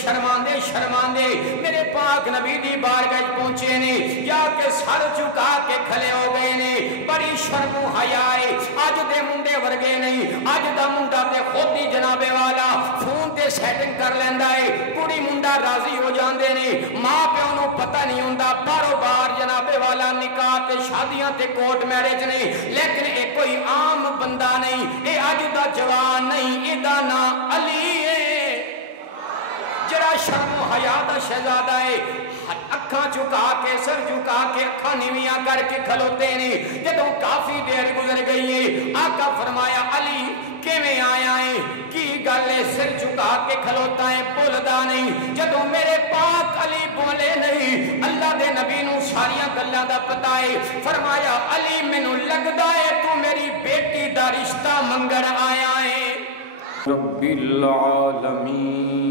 شرماندے شرماندے میرے پاک نبی دی بارگاہ پہنچے نے، جا کے سر چکا کے کھلے ہو گئے نے، بڑی شرم و حیا ہے۔ اج دے منڈے ورگے نہیں، اج دا منڈا تے خود ہی جناب والا فون تے سیٹنگ کر لیندا ہے، کڑی منڈا راضی ہو جاندے نے، ماں پیو نو پتہ نہیں ہوندا، باہروں باہر جناب والا نکاح تے شادیاں تے کوٹ میرج نے، لیکن اے کوئی عام بندہ نہیں، اے اج دا جوان نہیں، اے دا نام علی ہے، جڑا شرم و حیا دا شہزادہ ہے۔ اکھاں چکا کے سر چکا کے اکھاں نیویاں کر کے کھلوتے نے، جدوں کافی دیر گزر گئی ہے، آقا فرمایا علی کیویں آیا ہے، کی گل ہے، سر چکا کے کھلوتا ہے، بولدا نہیں۔ جدوں میرے پاک علی بولے نہیں، اللہ دے نبی نو ساریاں گلاں دا پتہ ہے، فرمایا علی مینوں لگدا ہے تو میری بیٹی دا رشتہ منگن آیا ہے۔ رب العالمین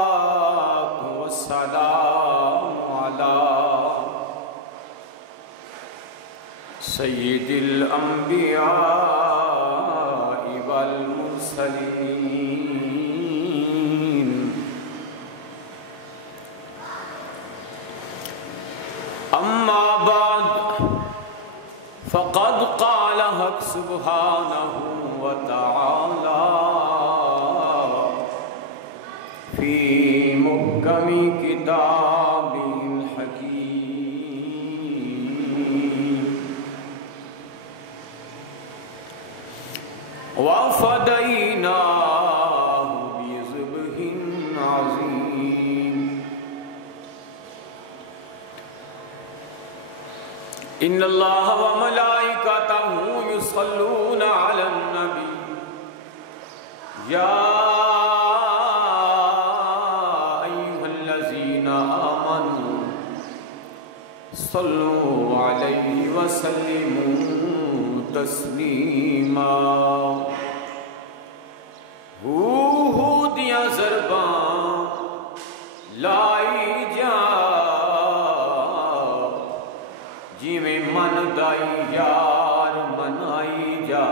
والصلاة والسلام على سيد الأنبياء والمرسلين أما بعد فقد قال حق سبحانه وتعالى في محكم كتابه الحكيم وفديناه بذبح عظيم إن الله وملائكته يصلون على النبي يا أيها الذين آمنوا صلوا عليه وسلموا تسليما دیا ضرباں لائی جا جی میں من دائی یار منائی جا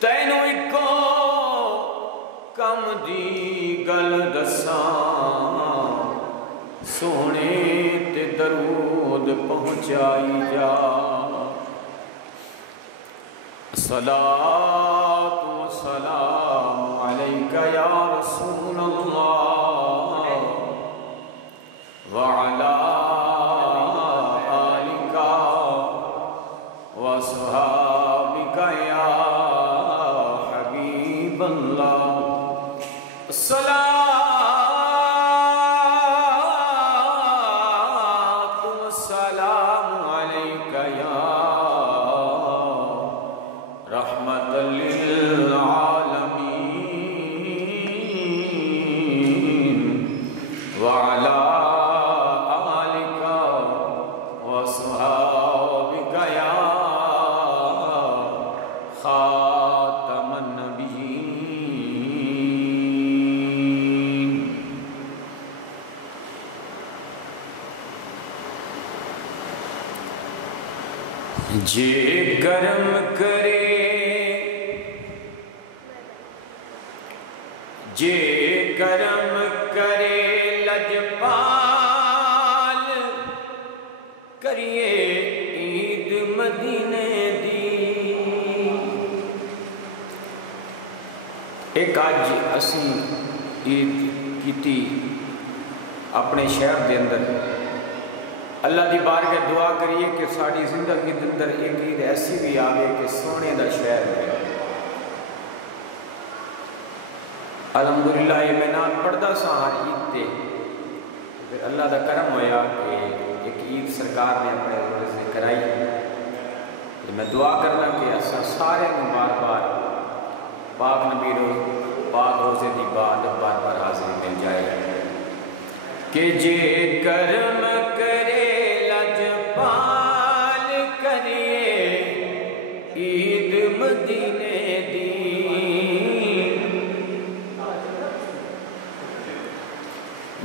تینو اکو کم دی گل دساں سونے تے درود پہنچائی جا صلاۃ و سلام علیک یا رسول اللہ وعلا آلک و صحابک یا حبیب اللہ صلاۃ و سلام علیک یا رحمت للعالمین وعلا آلک و صحابک یا خاتم النبیین جے کرم کرے جے کرم کرے لجپال کریے عید مدینے دی ایک آج اسی عید کیتی اپنے شہر دے اندر اللہ دی بارگاہ دعا کریے کہ ساری زندگی دے اندر ایک عید ایسی بھی آوے کہ سونے دا شہر ہے الحمدللہ یہ میں نام پڑھدا سا ہر عید تے پھر اللہ دا کرم ہویا کہ ایک عید سرکار نے اپنے روزے سے کرائی تو میں دعا کرنا کہ ایسا سارے کو بار بار پاک نبی پاک روزے دی بار بار حاضری مل جائے کہ جے کرم کرے لجپال کریے عید مدینے دی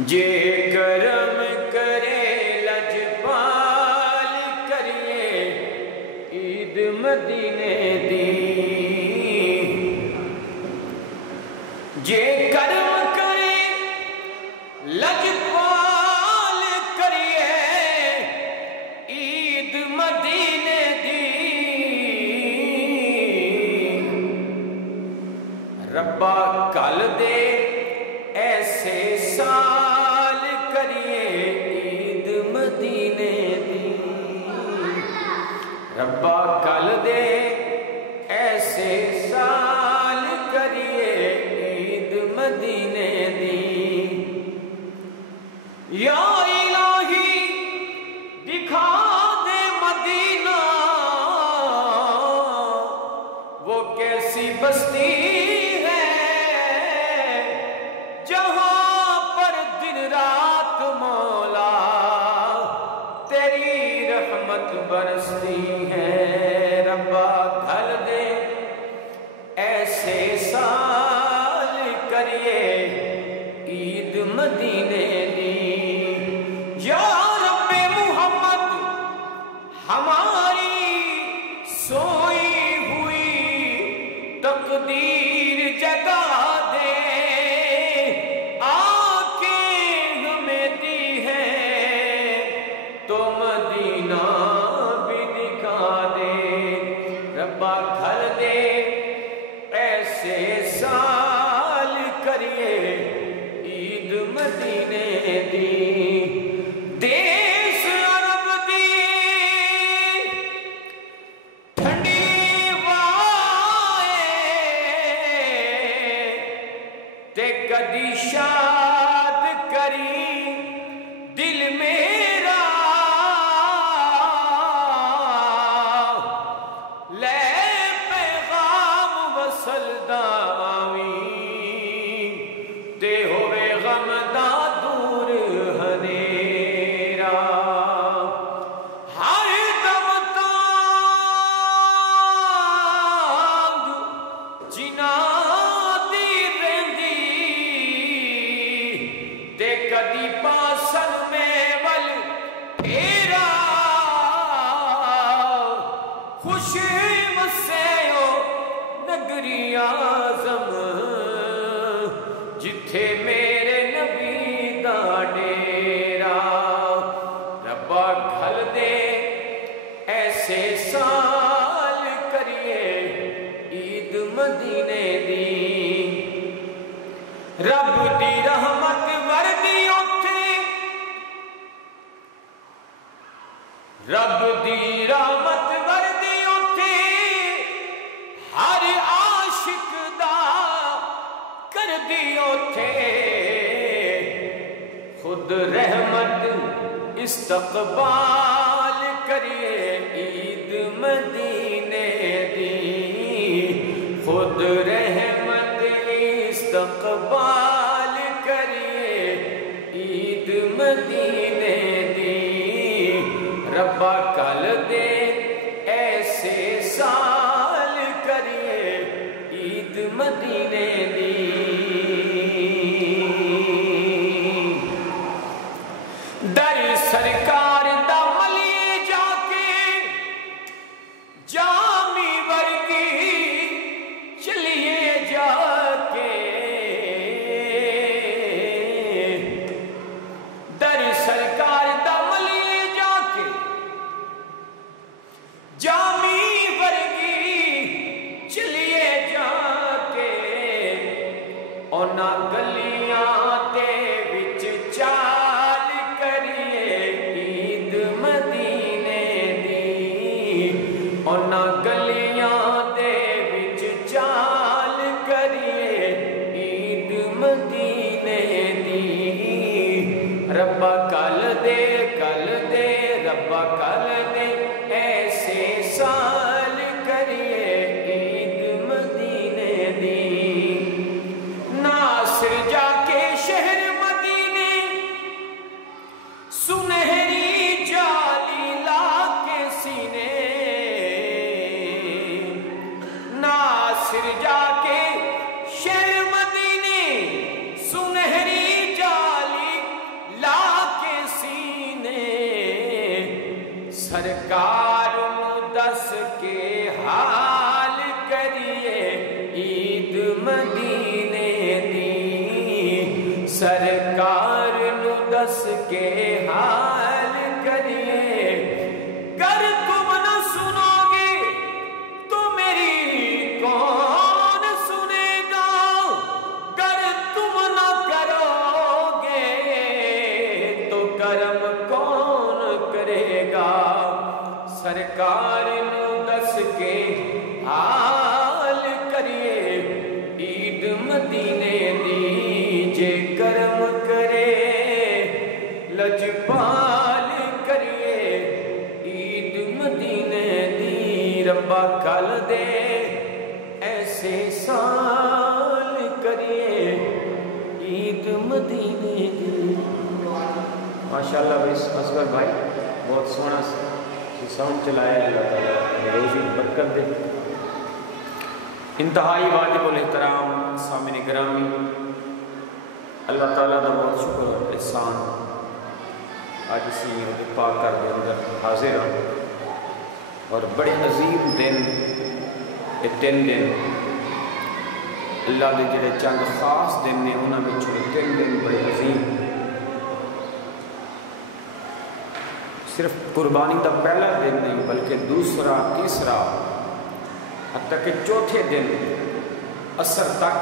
جے کرم مدینے دی جے کرم کرے لجپال کریے عید مدینے دی ربا کل دے ایسے سال کریے عید مدینے دی ربا کل دے ایسے سال کریے عید مدینے دی یا الہی دکھا دے مدینہ وہ کیسی بستی ہے جہاں پر دن رات مولا تیری رحمت برستی ہے ربا گھل دے ایسے سال کریے عید مدینے دی یا رب محمد ہماری سوئی ہوئی تقدیر جگا دے آنکھیں ہمیں دی ہے تو مدینہ بھی دکھا دے ربا گھل دے ایسے سال کریے عید مدینے دی دیس عرب دی ٹھنڈی وائے تے کدی شاد کری دل میرا لے پیغام وصل داوی تے ہوئے غم دا دور ہنیرا ہر دم تانگ جنا دی رہندی تے کدی پاسن میں ول پھیرا خوش وسیو نگری اعظم جتھے میرے نبی دا ڈیرا ربا گھل دے ایسے سال کریے عید مدینے دی رب دی رحمت وردی اتھے رب دی رحمت وردی اتھے ہر عاشق دا کر دیو تھے خود رحمت استقبال کریے عید مدینے دی خود رحمت استقبال کریے عید مدینے دی ربا کل دے ایسے سال کریے عید مدینے دی در سرکار دا ملیے جا کے جامی ورگی چلیے جا کے در سرکار دا ملیے جا کے جامی ورگی چلیے جا کے اونا گلیاں دے وچ چال کریے عید مدینے دی اونا گلیاں دے وچ چال کریے عید مدینے دی ربا کل دے ربا کل دے ایسے سال کریے عید مدینے دی ناصر جا کے شہر مدینے سنہری جالی لا کے سینے ناصر جا کے شہر مدینے سنہری جالی لا کے سینے سرکار نو دس کے حال کریے گر تم نہ سنو گے تو میری کون سنے گا گر تم نہ کرو گے تو کرم کون کرے گا سرکار نو دس کے حال کریے عید مدینے دی جے کرم کرے لجپال کریے عید مدینے دی ربا کل دے ایسے سال کریے عید مدینے دی. ماشاءاللہ بھائی اصغر بھائی بہت سونا ساؤنڈ چلایا. اللہ تعالیٰ روزی برکت دے. انتہائی واجب الاحترام سامعین گرامی، اللہ تعالیٰ دا بہت شکر اور احسان آج اسی پاک گھر دے اندر حاضر ہوں اور بڑے عظیم دن یہ 3 دن اللہ دے جڑے چند خاص دن نے انہاں وچوں 3 دن بڑے عظیم. صرف قربانی دا پہلا دن نہیں بلکہ دوسرا تیسرا حتیٰ کہ چوتھے دن عصر تک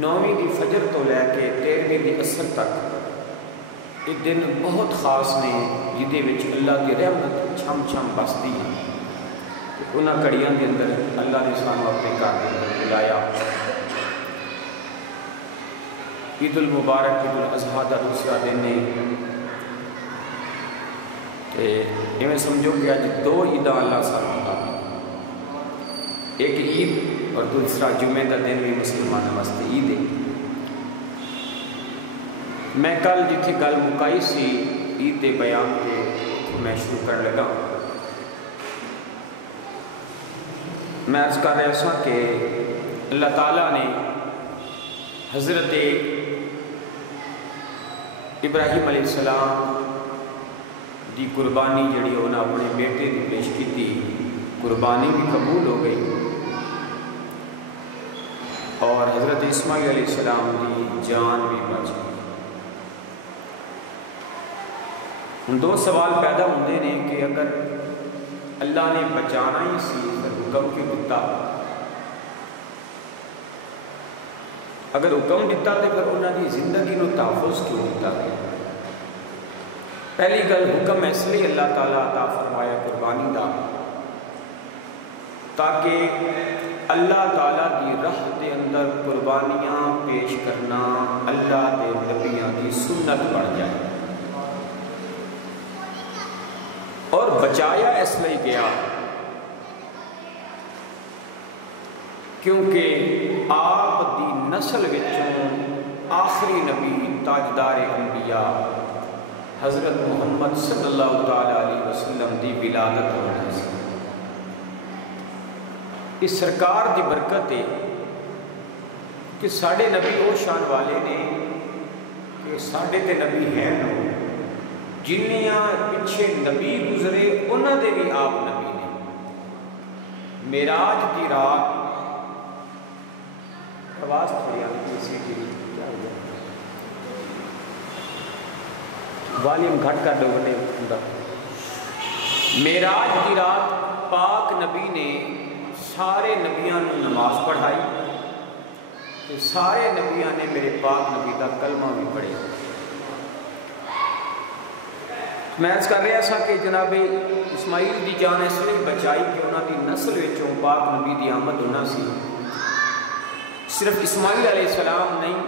9ویں دی فجر تو لے کے 13ویں دی عصر تک یہ دن بہت خاص نے جدے وچ اللہ کی رحمت چھم چھم بستی ہے. انہاں کڑیاں دے اندر اللہ نے سانو اپنے گھر دے اندر بلایا. عید المبارک عید الاضحیٰ دا دوسرا دن ہے. میں سمجھو کہ آج 2 عیداں اللہ سانو عطا کی. ایک عید اور دوسرا جمعہ کا دن بھی مسلمانوں واسطے عید ہے. میں کل جتھے گل مکائی سی عید کے بیان کے میں شروع کر لگا. میں عرض کر رہا سا کہ اللہ تعالیٰ نے حضرت ابراہیم علیہ السلام دی قربانی جڑی انہوں اپنے بیٹے دی پیش کی تھی. قربانی بھی قبول ہو گئی اور حضرت اسماعیل علیہ السلام دی جان بھی بچ گئی. ان 2 سوال پیدا ہوتے ہیں کہ اگر اللہ نے بچانا ہی سی پھر حکم کیوں دیتا؟ اگر حکم دیتا تو پھر انہوں کی زندگی نو تحفظ کیوں دیتا گیا؟ پہلی گل حکم اس لیے اللہ تعالیٰ عطا فرمایا قربانی دا تاکہ اللہ تعالیٰ کی راہ دے اندر قربانیاں پیش کرنا اللہ دے نبیوں کی سنت بن جائے. اور بچایا اس لیے گیا کیونکہ آپ دی نسل وچوں آخری نبی تاجدار انبیاء حضرت محمد صلی اللہ تعالیٰ علیہ وسلم دی ولادت ہونا سی. اس سرکار دی برکت ہے کہ ساڑھے نبی او شان والے نے کہ ساڑھے تے نبی ہیں نو جنیاں پچھے نبی گزرے انہاں دے بھی آپ نبی نے. معراج دی رات آواز تھوڑی آتی سی کی والیوم گھٹ کر دو بنے ہوندا. معراج دی رات پاک نبی نے سارے نبیاں نو نماز پڑھائی تو سارے نبیاں نے میرے پاک نبی کا کلمہ بھی پڑھے. میں عرض کر رہا سا کہ جناب اسماعیل دی جان اس لیے بچائی کہ انہاں دی نسل وچوں پاک نبی دی آمد ہونا سی. صرف اسماعیل علیہ السلام نہیں،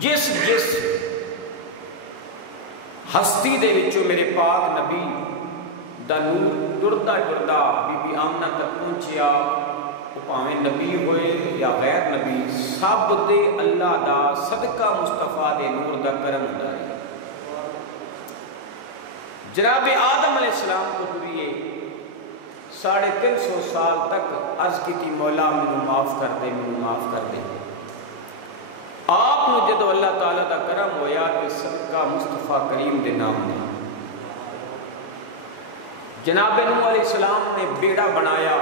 جس ہستی دے وچوں میرے پاک نبی دا نور ٹردا ٹردا بی بی آمنہ تک پہنچیا، وہ پاویں نبی ہوئے یا غیر نبی سب دے اللہ دا صدقہ مصطفیٰ دے نور دا کرم ہوندا ہے. جناب آدم علیہ السلام کو ہوئے 350 سال تک عرض کی تھی مولا منو معاف کر دے، منو معاف کر دے. آپ نے جدو اللہ تعالیٰ دا کرم ہویا کہ صدقہ مصطفیٰ کریم دے نام نے جناب نوح علیہ السلام نے بیڑا بنایا.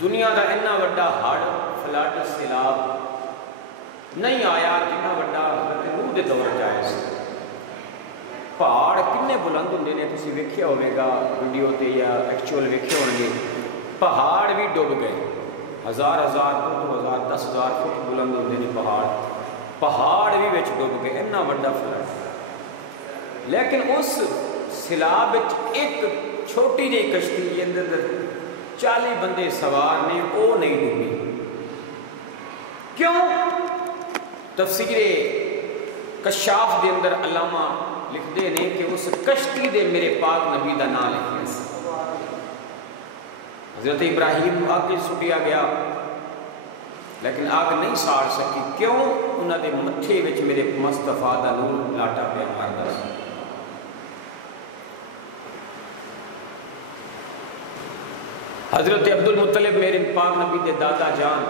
دنیا دا اتنا وڈا ہڑ سیلاب نہیں آیا جنہ وڈا حضرت نوح دے دور چاہے سے پہاڑ کنے بلند ہوندے نے تسی ویکھیا ہوے گا ویڈیو تے یا ایکچوئل ویکھے ہون گے پہاڑ بھی ڈوب گئے ہزار ہزار دو ہزار 10,000 فٹ بلند ہوندے نے پہاڑ بھی وچ ڈوب گئے اتنا بڑا فلڈ لیکن اس سیلاب وچ ایک چھوٹی جہی کشتی کے اندر 40 بندے سوار نے وہ نہیں ڈوبی کیوں تفسیر کشاف دے اندر علامہ لکھتے ہیں کہ اس کشتی دے میرے پاک نبی دا نام لکھیا سی حضرت ابراہیم آگ سٹیا گیا لیکن آگ نہیں ساڑ سکی کیوں انہوں دے متھے وچ میرے مصطفیٰ دا نور لاٹا پیا ماردا سی حضرت عبد المطلب میرے پاک نبی دے دادا جان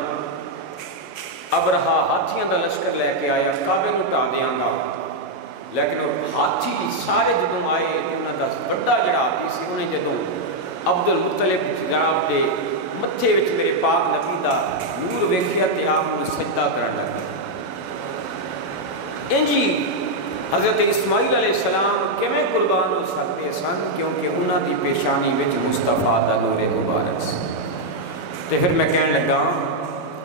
ابرہا ہاتھیاں دا لشکر لے کے آیا کعبے نوں ٹا دیاں گا لیکن ہاتھی سارے جدوں آئے انہاں دا بڑا جڑا ہاتھی سی انہیں جدوں عبد المطلب جناب دے متھے وچ میرے پاک نبی دا نور ویکھیا تے آپ نوں سجدہ کرن لگے انجی حضرت اسماعیل علیہ السلام کیویں قربان ہو سکتے سن کیونکہ انہاں دی پیشانی وچ مصطفیٰ دا نور مبارک سی تے پھر میں کہن لگا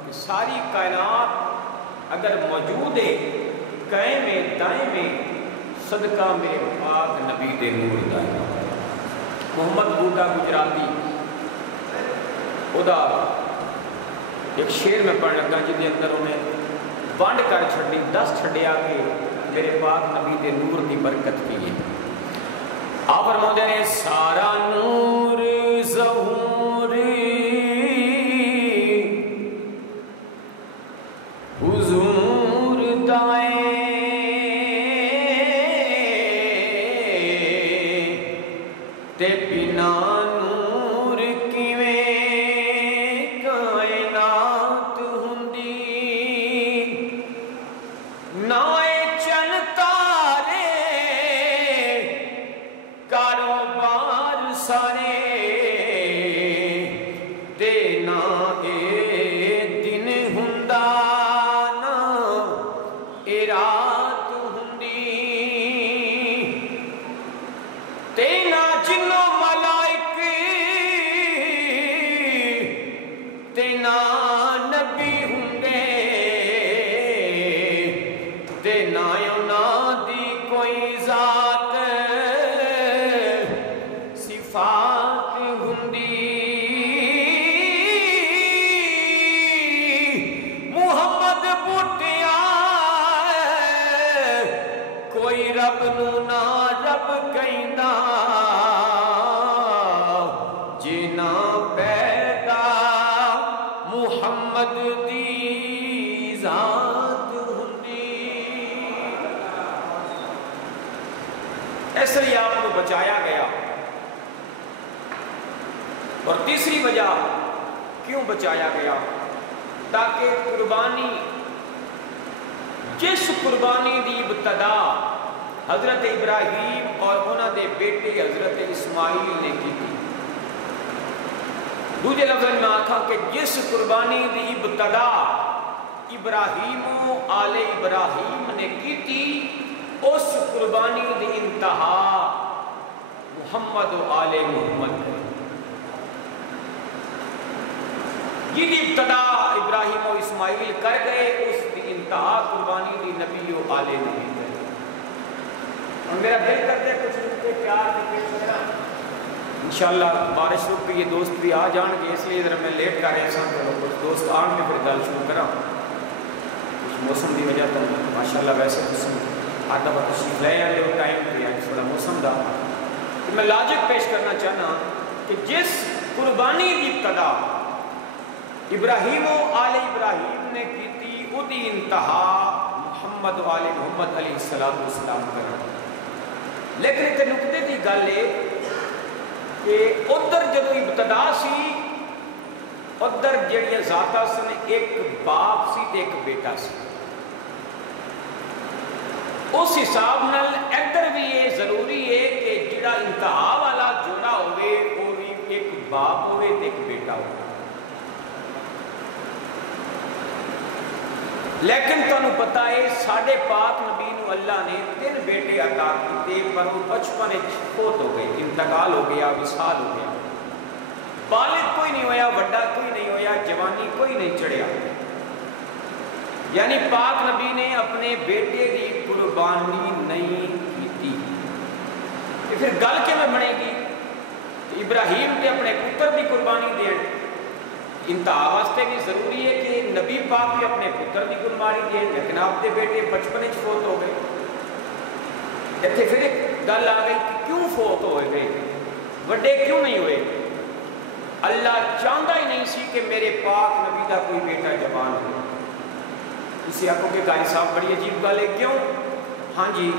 کہ ساری کائنات اگر موجود ہے قائم میں دائیں میں صدقہ میرے پاک نبی دے نور دا محمد بوٹا گجراتی ادا ایک شعر میں پڑھ لگا جن کے اندر انہیں بانڈ کر چھڑی 10 چھڑیا کے میرے پاک نبی دے نور دی برکت کی ہے آپ فرماتے ہیں سارا نور ظہور حضور دائیں تے بنا نور کیویں کائنات ہوندی نائے چن تارے کاروبار سارے تے نا اے دن ہوندا نا اے رات ہوندی تے نا جنوں ملائک تے نا نبی ہوندے تے نا انہاں دی کوئی ذات صفات ہوندی محمد بوٹیا کوئی رب نو نہ رب کہندا جنا پیدا محمد دی ذات ہوندی اس لیے آپ کو بچایا گیا اور تیسری وجہ کیوں بچایا گیا تاکہ قربانی جس قربانی دی ابتدا حضرت ابراہیم اور انہاں دے بیٹے حضرت اسماعیل نے کی تھی دوسرے لفظ میں آکھا کہ جس قربانی دی ابتدا ابراہیم و آل ابراہیم نے کی تھی اس قربانی دی انتہا محمد و آل محمد یہ دی ابتدا ابراہیم و اسماعیل کر گئے اس دی انتہا قربانی دی نبی و آل نبی کر اور میرا دل کرتے کچھ رکھتے پیار کے پیش کرا انشاءاللہ بارش رک کے یہ دوست بھی آ جان گے اس لیے ذرا میں لیٹ کر رہے ہیں کچھ دوست آن کے پھر گل شروع کرا کچھ موسم دی وجہ تو ماشاءاللہ ویسے کچھ آٹا بات تشریف لے آئے اور ٹائم پہ آئے تھوڑا موسم دا میں لاجک پیش کرنا چاہنا کہ جس قربانی دی ابتدا ابراہیم و آل ابراہیم نے کی تھی وہ دی انتہا محمد و آل محمد علیہ السلام کرنا لیکن اتنے نکتے دی گل ہے کہ ادھر جدو ابتدا سی ادھر جڑیاں ذاتاں سن ایک باپ سی تے ایک بیٹا سی اس حساب نال ادھر بھی یہ ضروری ہے کہ جڑا انتہا والا جوڑا ہوئے وہ بھی ایک باپ ہوئے تے ایک بیٹا ہوئے لیکن تمہیں پتا ہے ساڈے پاک نبی نو اللہ نے 3 بیٹے عطا کیتے پر وہ بچپن فوت ہو گئے، انتقال ہو گیا، وصال ہو گیا، بالغ کوئی نہیں ہویا، بڑا کوئی نہیں ہویا، جوانی کوئی نہیں چڑھیا، یعنی پاک نبی نے اپنے بیٹے کی قربانی نہیں کی، پھر گل کے میں بنے گی ابراہیم نے اپنے پتر کی قربانی دین، انتہا واسطے بھی ضروری ہے کہ نبی پاک بھی اپنے پتر کی قربانی دین، لیکن آپ کے بیٹے بچپن فوت ہو گئے، اتنے پھر ایک گل آ گئی کہ کیوں فوت ہوئے گئے، وڈے کیوں نہیں ہوئے؟ اللہ چاہتا ہی نہیں سی کہ میرے پاک نبی کا کوئی بیٹا جوان ہو۔ اسی آخو کہ قاری صاحب بڑی عجیب گل ہے، کیوں؟ ہاں جی،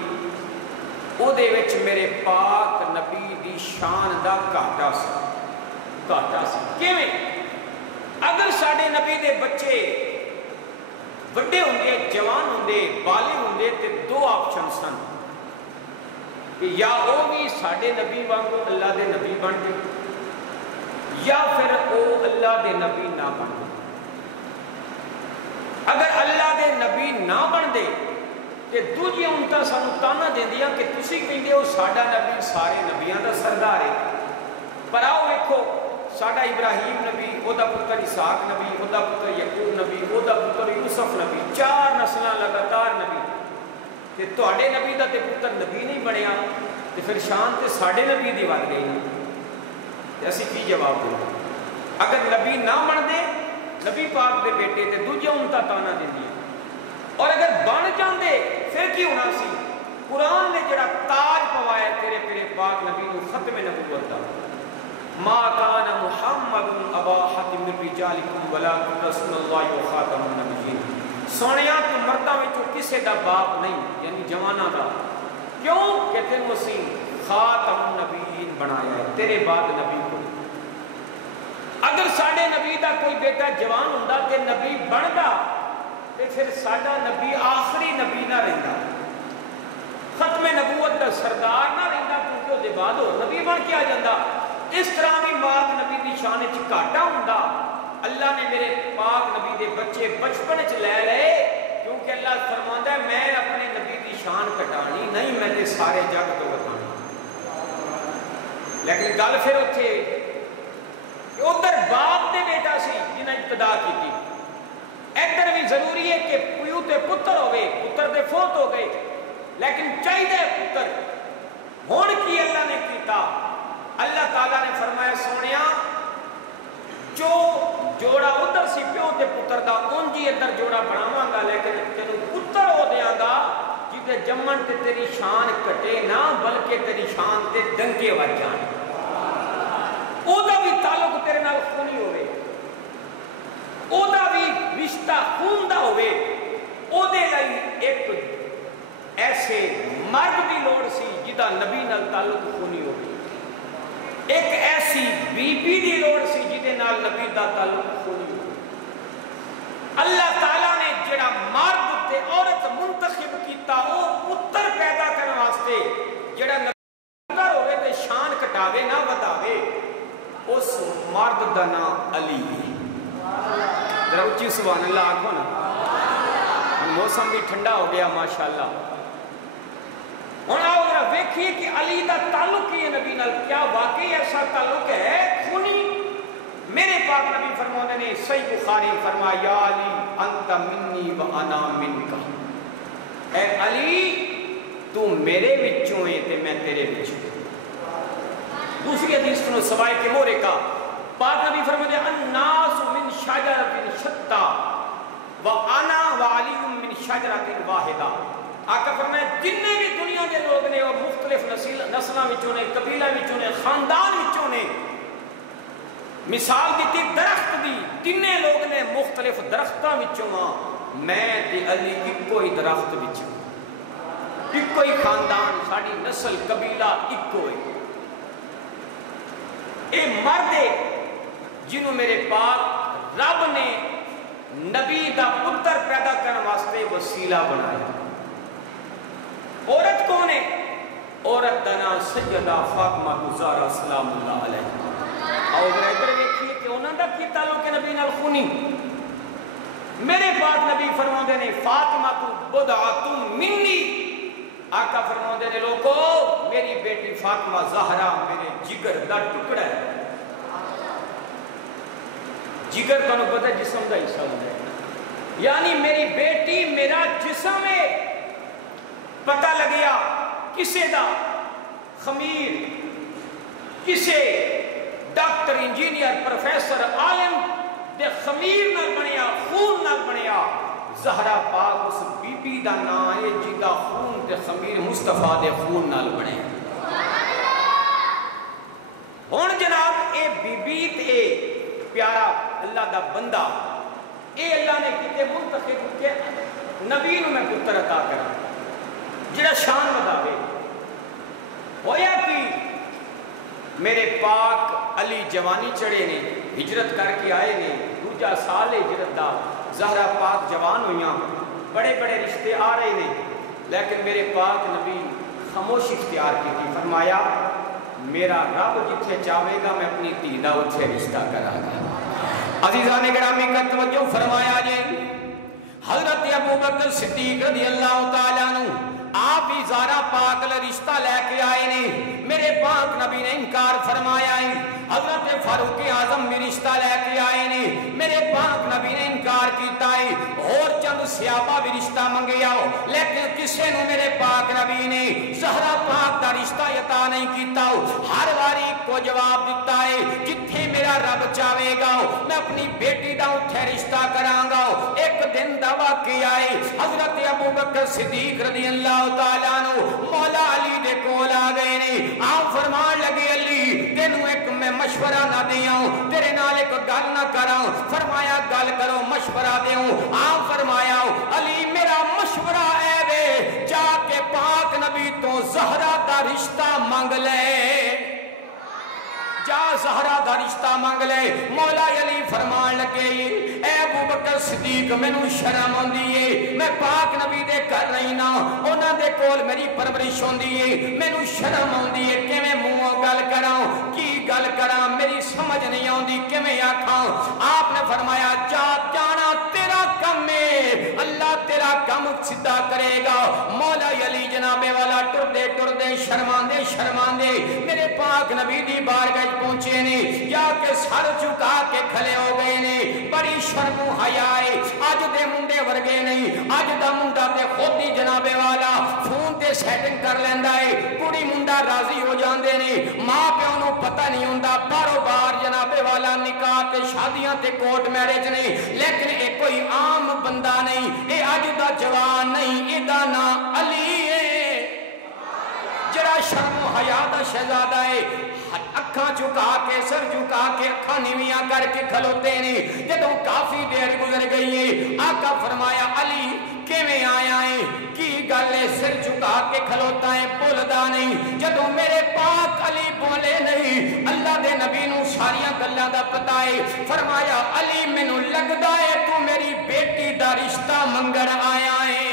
وہ دے وچ میرے پاک نبی دی شان دا گھاٹا سی، کیویں؟ اگر ساڈے نبی دے بچے وڈے ہوندے، جوان ہوندے، بالغ ہوندے تے 2 آپشن سن کہ یا وہ بھی ساڈے نبی وانگو اللہ دے نبی بن گئے یا پھر وہ اللہ دے نبی نہ بن گئے۔ اگر اللہ دے نبی نہ بن دے تے دوجیاں انتا سانو تانا دیندیاں کہ تسی کہندے ہو ساڈا نبی سارے نبیاں دا سردار ہے، پر آؤ ویکھو ساڈا ابراہیم نبی، او دا پتر اسحاق نبی، او دا پتر یعقوب نبی، او دا پتر یوسف نبی، 4 نسلاں لگاتار نبی، تے تواڈے نبی دا تے پتر نبی نہیں بنیا تے پھر شان تے ساڈے نبی دی ود گئی نا، تے اسی کی جواب دیں؟ اگر نبی نہ بن دے نبی پاک دے بیٹے تے دوجا انتا تانا دیندی، اور اگر بن جاندے پھر کی ہونا سی؟ قرآن نے جڑا تاج پوایا تیرے پیرے پاک نبی نو ختم نبوت دا، ما کان محمد ابا احد من رجالکم ولکن رسول اللہ و خاتم النبیین، سونیا تو مرداں وچوں کسے دا باپ نہیں، یعنی جواناں دا، کیوں کہ تینوں اسی خاتم النبیین بنایا ہے، تیرے بعد نبی کو۔ اگر ساڈے نبی دا کوئی بیٹا جوان ہوندا تے نبی بندا تے پھر ساڈا نبی آخری نبی نہ رہندا، ختم نبوت دا سردار نہ رہندا، کیونکہ وہ دے بعد ہو نبی بن کے آ جاندا۔ اس طرح بھی پاک نبی دی شان وچ گھاٹا ہوندا، اللہ نے میرے پاک نبی دے بچے بچپن وچ لے لے، کیونکہ اللہ فرماندا ہے میں اپنے نبی دی شان کٹانی نہیں، میں تے سارے جگ تو بتانی۔ لیکن گل پھر اتھے ادھر باپ دے بیٹا سی جنہیں ابتدا کی، ادھر بھی ضروری ہے کہ پیو تے پتر ہوئے، پتر دے فوت ہو گئے، لیکن چاہیے پتر ہون کی اللہ نے کیتا، اللہ تعالیٰ نے فرمایا سونیا جو جوڑا ادھر سی پیو تے پتر دا ان جی ادھر جوڑا بناواں گا، لیکن تینوں پتر ہو دیاں گا جیتے جمن تے تیری شان کٹے نہ بلکہ تیری شان تے دنگے وج جان، او دا بھی تعلق تیرے نال خونی ہوئے، او دا بھی رشتہ خون دا ہوئے، او دے لئی ایک ایسے مرد دی لوڑ سی جدا نبی نال تعلق خونی ہوئے، ایک ایسی بی بی دی لوڑ سی جدے نال نبی دا تعلق خونی ہوئے۔ اللہ تعالیٰ نے جڑا مرد تے عورت منتخب کیتا او پتر پیدا کرنے واسطے، جڑا نبی پتر ہوئے تے شان کٹاوے نہ بتاوے، اس مرد دا نام علی ہے۔ ذرا اچھی سبحان اللہ آکھو نا، موسم بھی ٹھنڈا ہو گیا ماشاءاللہ۔ ہن آؤ ذرا ویکھیے کہ علی دا تعلق کی ہے نبی نال، کیا واقعی ایسا تعلق ہے خونی؟ میرے پاک نبی فرمانے نے صحیح بخاری فرمایا یا علی انت منی و انا منکا، اے علی تو میرے وچوں ہے تے میں تیرے وچوں۔ دوسری حدیث سنو سوائے کے مورے کا، پاک نبی فرماتے ہیں الناس من شجرۃ شتیٰ وانا وعلی من شجرۃ واحدہ۔ آقا فرمایا جننے بھی دنیا کے لوگ نے وہ مختلف نسلاں وچوں نے، قبیلہ وچوں نے، خاندان وچوں نے، مثال دیتی درخت دی، تینے لوگ نے مختلف درختاں وچوں ہاں، میں تے علی اکو ہی درخت وچوں، اکو ہی خاندان، ساڑی نسل قبیلہ اکو ہے۔ اے مرد جنہوں میرے پاک رب نے نبی دا پتر پیدا کرنے واسطے وسیلہ بنایا۔ عورت کون ہے؟ عورت دا نام سیدہ فاطمہ زہرا سلام اللہ علیہ۔ اور ادھر دیکھیے کہ انہوں دا کی تعلق نبی نال خونی، میرے پاک نبی فرماتے نے فاطمہ تو بضعۃ منی، آقا فرماتے نے لوگو میری بیٹی فاطمہ زہرا میرے جگر دا ٹکڑا ہے۔ جگر کا نو پتہ جسم دا حصہ ہوتا ہے، یعنی میری بیٹی میرا جسم ہے۔ پتہ لگیا کسے دا؟ خمیر، کسے؟ ڈاکٹر، انجینئر، پروفیسر، عالم دے خمیر نال بنیا، خون نال بنیا۔ زہرا پاک اس بی بی دا نام ہے جدا خون تے خمیر مصطفیٰ دے خون نال بنے۔ ہن جناب اے بی بی تے پیارا اللہ دا بندہ، اے اللہ نے کتے منتخب کے نبی نو میں پتر عطا کرا جڑا شان بداوے۔ ہویا کہ میرے پاک علی جوانی چڑھے نے، ہجرت کر کے آئے نے، دوجا سال ہجرت دا، زہرا پاک جوان ہویاں، بڑے بڑے رشتے آ رہے نے، لیکن میرے پاک نبی خاموش اختیار کی تھی، فرمایا میرا رب جتھے چاہے گا میں اپنی دھی دا اتھے رشتہ کرا گا۔ عزیزان گرامی کا توجہ فرمایا جی، حضرت ابوبکر صدیق رضی اللہ تعالیٰ عنہ آپ ہی زہرا پاک لے رشتہ لے کے آئے نے، میرے پاک نبی نے انکار فرمایا ہے۔ حضرت فاروق اعظم بھی رشتہ لے کے آئے نے، میرے پاک نبی نے انکار کیتا ہے۔ اور چند صحابہ بھی رشتہ منگے آؤ، لیکن کسے نو میرے پاک نبی نے زہرا پاک دا رشتہ عطا نہیں کیتا۔ ہر واری کو جواب دیتا ہے جتھے میرا رب چاہے گا میں اپنی بیٹی دا اتھے رشتہ کراں گا۔ ایک دن دا واقعہ ہے، حضرت ابوبکر صدیق رضی اللہ تعالیٰ عنہ مولا علی دے کول آ گئے نے، آپ فرمان لگے علی تینوں ایک میں مشورہ نہ دیاں، تیرے نال ایک گل نہ کراں۔ فرمایا گل کرو، مشورہ دیوں۔ آپ فرمایا علی میرا مشورہ اے وے جا کے پاک نبی تو زہرا دا رشتہ مانگ لے، جا زہرا دا رشتہ مانگ لے۔ مولا علی فرمان لگے اے ابوبکر صدیق مینوں شرم آندی ہے، میں پاک نبی دے گھر رہی نا، انہاں دے کول میری پرورش ہوندی ہے، مینوں شرم آندی ہے کیویں منہوں گل کراں، کی گل کراں میری سمجھ نہیں آندی کیویں آکھاں۔ آپ نے فرمایا جا جانا تیرا کم ہے، اللہ تیرا کم سیدھا کرے گا۔ مولا علی جناب والا ٹردے ٹردے شرماندے شرماندے میرے پاک نبی دی بارگاہ پہنچے نے، یا کہ سر چکا کے کھلے ہو گئے نے، بڑی شرم و حیا ہے۔ اج دے منڈے ورگے نہیں، اج دا منڈا تے خود ہی جناب والا فون تے سیٹنگ کر لیندا ہے، کڑی منڈا راضی ہو جاندے نے، ماں پیو نو پتہ نہیں ہوندا، بارو بار جناب والا نکاح تے شادیاں تے کورٹ میرج نے، لیکن اے کوئی عام بندہ نہیں، اے اج دا جوان نہیں، اے دا نام علی ہے جڑا شرم و حیا دا شہزادہ ہے۔ اکھاں چکا کے سر چکا کے اکھاں نیویاں کر کے کھلوتے نے۔ جدوں کافی دیر گزر گئی ہے، آقا فرمایا علی کیویں آیا ہے، کی گل ہے، سر چکا کے کھلوتا ہے بولدا نہیں۔ جدوں میرے پاک علی بولے نہیں، اللہ دے نبی نو ساریاں گلاں دا پتہ ہے۔ فرمایا علی مینوں لگدا ہے تو میری بیٹی دا رشتہ منگن آیا ہے۔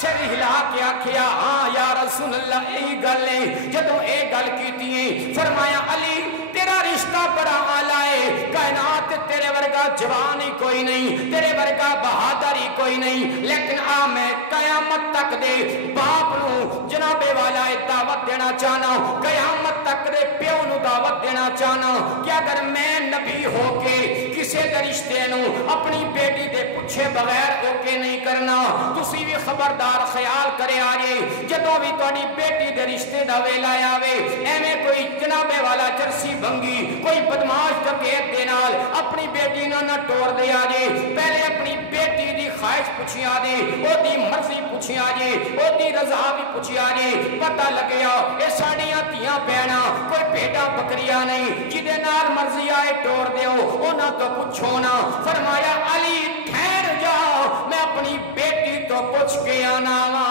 سر ہلا کے آکھیا ہاں یا رسول اللہ یہی گل ہے۔ جدوں اے گل کیتی ہے فرمایا علی تیرا رشتہ بڑا اعلیٰ ہے، کائنات تیرے ورگا جوان ہی کوئی نہیں، تیرے ورگا بہادر ہی کوئی نہیں، لیکن آ میں قیامت تک دے باپ نو جناب والا دعوت دینا چاہنا، قیامت تک دے پیو نو دعوت دینا چاہنا کہ اگر میں نبی ہو کے کسے دے رشتے نو اپنی بیٹی دے پوچھے بغیر اوکے نہیں کرنا، تسی بھی خبردار خیال کرے آجے جدوں بھی تہاڈی بیٹی دے رشتے دا ویلا آوے ایویں کوئی جناب والا چرسی بنگی کوئی بدماش ڈکیت دے نال اپنی بیٹی نہ ٹور دے آجے، پہلے اپنی بیٹی دی خواہش پوچھی آجے، او دی مرضی پوچھی آجے، او دی رضا بھی پوچھی آجے، پتہ لگیا اے ساڈیاں دھیاں بہناں کوئی بھیڈاں بکریاں نہیں جدے نال مرضی آئے ٹور دیو انہاں تو پوچھو نا۔ فرمایا علی ٹھہر جاؤ میں اپنی بیٹی تو پوچھ کے آنا وا۔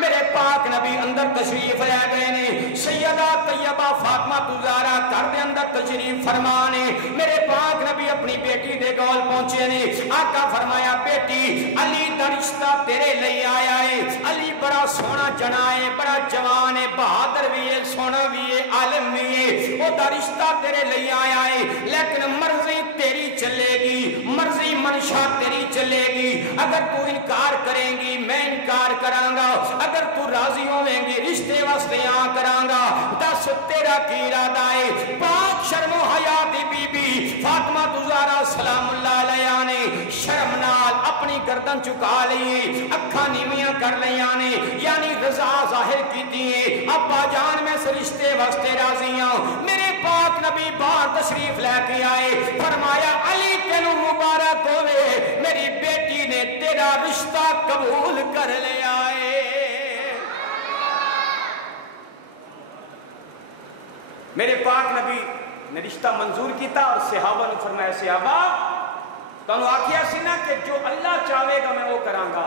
میرے پاک نبی اندر تشریف لے گئے نے، سیدہ طیبہ فاطمہ زہرا گھر دے اندر تشریف فرمانے، میرے پاک نبی اپنی بیٹی دے کول پہنچے نے۔ آقا فرمایا بیٹی علی دا رشتہ تیرے لئی آیا ہے، علی بڑا سونا جنا ہے، بڑا جوان ہے، بہادر بھی ہے، سونا بھی ہے، عالم بھی ہے، وہ دا رشتہ تیرے لئی آیا ہے، لیکن مرضی تیری چلے گی، مرضی منشا تیری چلے گی۔ اگر تو انکار کریں گی میں انکار کرانگا، اگر تو راضی ہویں گی رشتے واسطے آ کرانگا۔ دس تیرا کی ارادہ ہے؟ پاک شرم و حیا دی بی بی فاطمہ زہرا سلام اللہ علیہ نے شرم نال اپنی گردن چکا لیے، اکھاں نیویاں کر لیاں نے، یعنی رضا ظاہر کی دیئے، ابا جان میں سے رشتے واسطے راضی ہوں۔ میرے پاک نبی باہر تشریف لے کے آئے، فرمایا علی تینو مبارک ہوئے، میری بیٹی نے تیرا رشتہ قبول کر لیا ہے۔ میرے پاک نبی نے رشتہ منظور کیتا اور صحابہ نے فرمایا صحابہ تانوں آکھیا سی نا کہ جو اللہ چاہے گا میں وہ کراں گا۔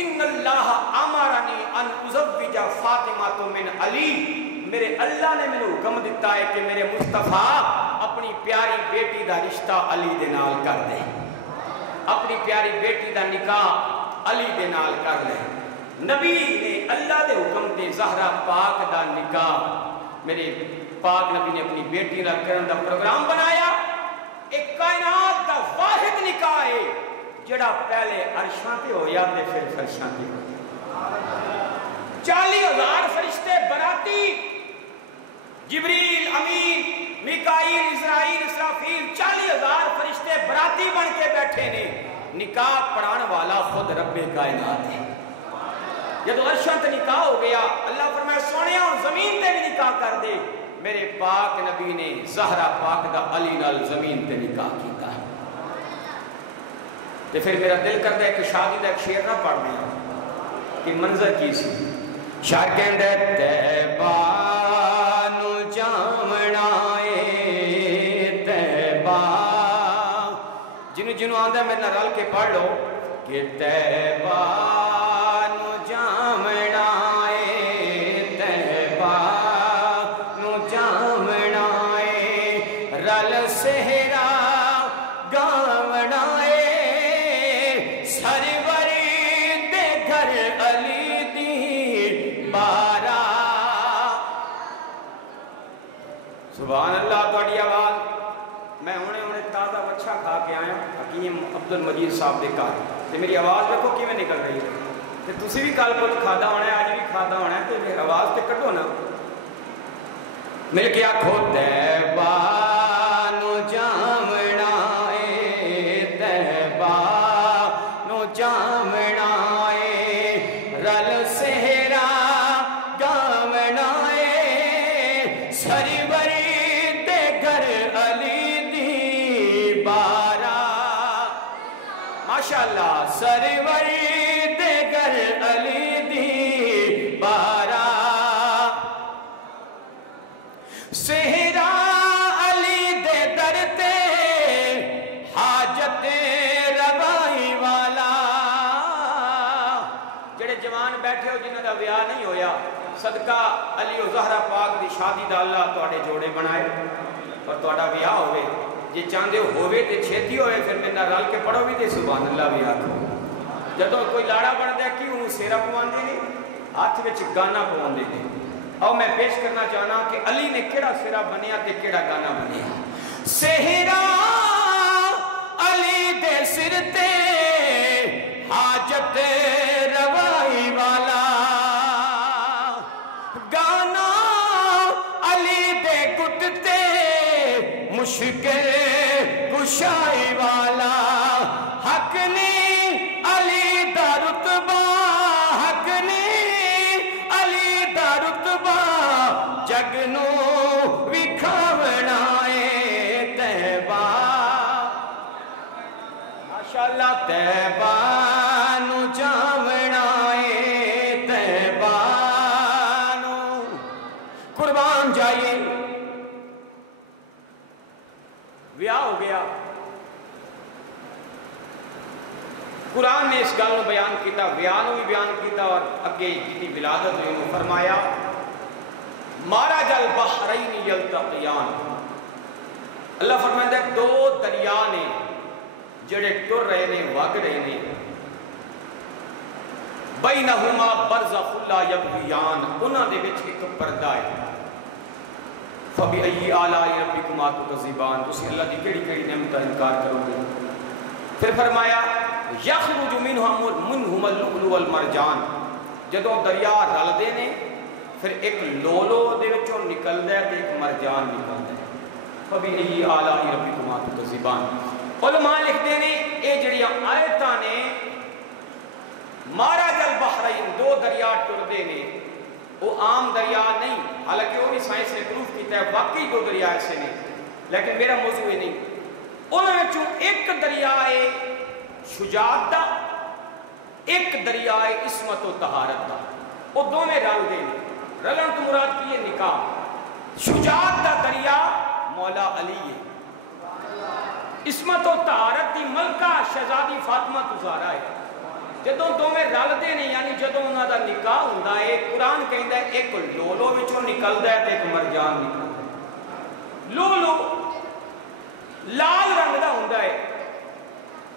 ان اللہ امرنی ان ازوج فاطمہ من علی، میرے اللہ نے مینوں حکم دیتا ہے کہ میرے مصطفیٰ اپنی پیاری بیٹی دا رشتہ علی دے نال کر دے، اپنی پیاری بیٹی دا نکاح علی دے نال کر لے۔ نبی نے اللہ دے حکم تے زہرا پاک دا نکاح میرے پاک نبی نے اپنی بیٹی نال کرن دا پروگرام بنایا۔ ایک کائنات دا واحد نکاح ہے جڑا پہلے عرشاں تے ہویا تے پھر فرشاں تے ہویا۔ 40,000 فرشتے براتی، جبریل، امین، میکائیل، اسرائیل، اسرافیل، 40,000 فرشتے براتی بن کے بیٹھے نے۔ نکاح پڑھان والا خود رب کائنات ہے۔ جب عرشاں تے نکاح ہو گیا اللہ فرمایا سونے اور زمین تے بھی نکاح کر دے۔ میرے پاک نبی نے زہرا پاک دا علی نال زمین تے نکاح کیتا ہے۔ تے پھر میرا دل کرتا ہے کہ شادی دا ایک شعر نہ پڑھ دیں کہ منظر کی سی۔ شاعر کہندے طیبہ نو جامنا اے طیبہ، جنوں آندہ میرے نہ رل کے پڑھ لو کہ طیبہ نو جامنا اے طیبہ نو جامنا اے رل سہرا گاونا اے سروری دے گھر علی دی بارا۔ سبحان اللہ توڑی آواز میں ہونے تازہ بچہ کھا کے آیا حکیم عبدالمجید صاحب دے کار تے میری آواز دیکھو کی میں نکل رہی ہے تے تسی بھی کل کچھ کھادا ہونا ہے آج بھی کھادا ہونا ہے تے میری آواز تے کٹو نا مل کے آکھو طیبہ نو جامنا اے طیبہ نو جامنا اے رل سہرا گامنا اے سروری دے گھر علی دی بارا۔ ماشاءاللہ سروری دے گھر علی دی بارا۔ سہرا علی دے در تے حاجت روائی والا۔ جڑے جوان بیٹھے ہو جنہوں دا بیاہ نہیں ہویا صدقہ علی و زہرا پاک دی شادی دا اللہ توڑے جوڑے بنائے اور توڑا بیاہ ہوئے جی چاندے ہوئے تے چھیتی ہوئے پھر میں نہ رل کے پڑھو بھی تے سبحان اللہ بھی آکھو۔ جدوں کوئی لاڑا بن دے کی انہوں سیرہ پوان دے گے ہاتھ وچ گانا پوان دے گے۔ اور میں پیش کرنا چاہنا کہ علی نے کیڑا سیرہ بنیا تے کیڑا گانا بنیا۔ سہرا علی دے سر تے حاجت روائی والا، گانا علی دے گٹ تے مشکل کشائی والا۔ حق نے علی دا رتبہ، حق نے علی دا رتبہ جگنو وکھاونا اے طیبہ۔ ماشاءاللہ طیبہ نو جامنا اے طیبہ نو قربان جائیے۔ بیاہ ہو گیا، قرآن نے اس گل کو بیان کیتا، بیاہ بھی بیان کیتا اور اگے جتنی ولادت ہوئی انہوں فرمایا مارج البحرین یلتقیان۔ اللہ فرمائے دو دریا نے جڑے ٹر رہے نے وگ رہے نے، بینہما برزخ لا یبغیان، انہاں دے وچ ایک پردہ ہے۔ فَبِأَيِّ آلَاءِ رَبِّكُمَا تُكَذِّبَانِ، تسی اللہ دی کیڑی کیڑی نعمت کا انکار کرو گے؟ پھر فرمایا یخرج منہم اللؤلؤ والمرجان، جدوں دریا رلدے نے پھر ایک لولو دے وچوں نکلدا ہے تے ایک مرجان نکلدا ہے۔ فَبِأَيِّ آلَاءِ رَبِّكُمَا تُكَذِّبَانِ، علماء لکھتے نے اے جڑیاں آیتاں نے مارج البحرین، دو دریا ٹردے نے، وہ عام دریا نہیں، حالانکہ وہ بھی سائنس نے پروف کیتا ہے واقعی دو دریا ایسے نے، لیکن میرا موضوع یہ نہیں۔ انہوں نے ایک دریا شجاعت دا، ایک دریا عصمت و طہارت دا، وہ دونوں رل دے نے۔ رلن تو مراد کی ہے نکاح۔ شجاعت دا دریا مولا علی ہے، عصمت و طہارت دی ملکہ شہزادی فاطمہ گزارا ہے۔ جدوں دونوں رلدے نے یعنی جدوں انہاں دا نکاح ہوندا ہے، قرآن کہندا ہے ایک لولو وچوں نکلدا ہے تے ایک مرجان نکلدا ہے۔ لولو لال رنگ دا ہوندا ہے،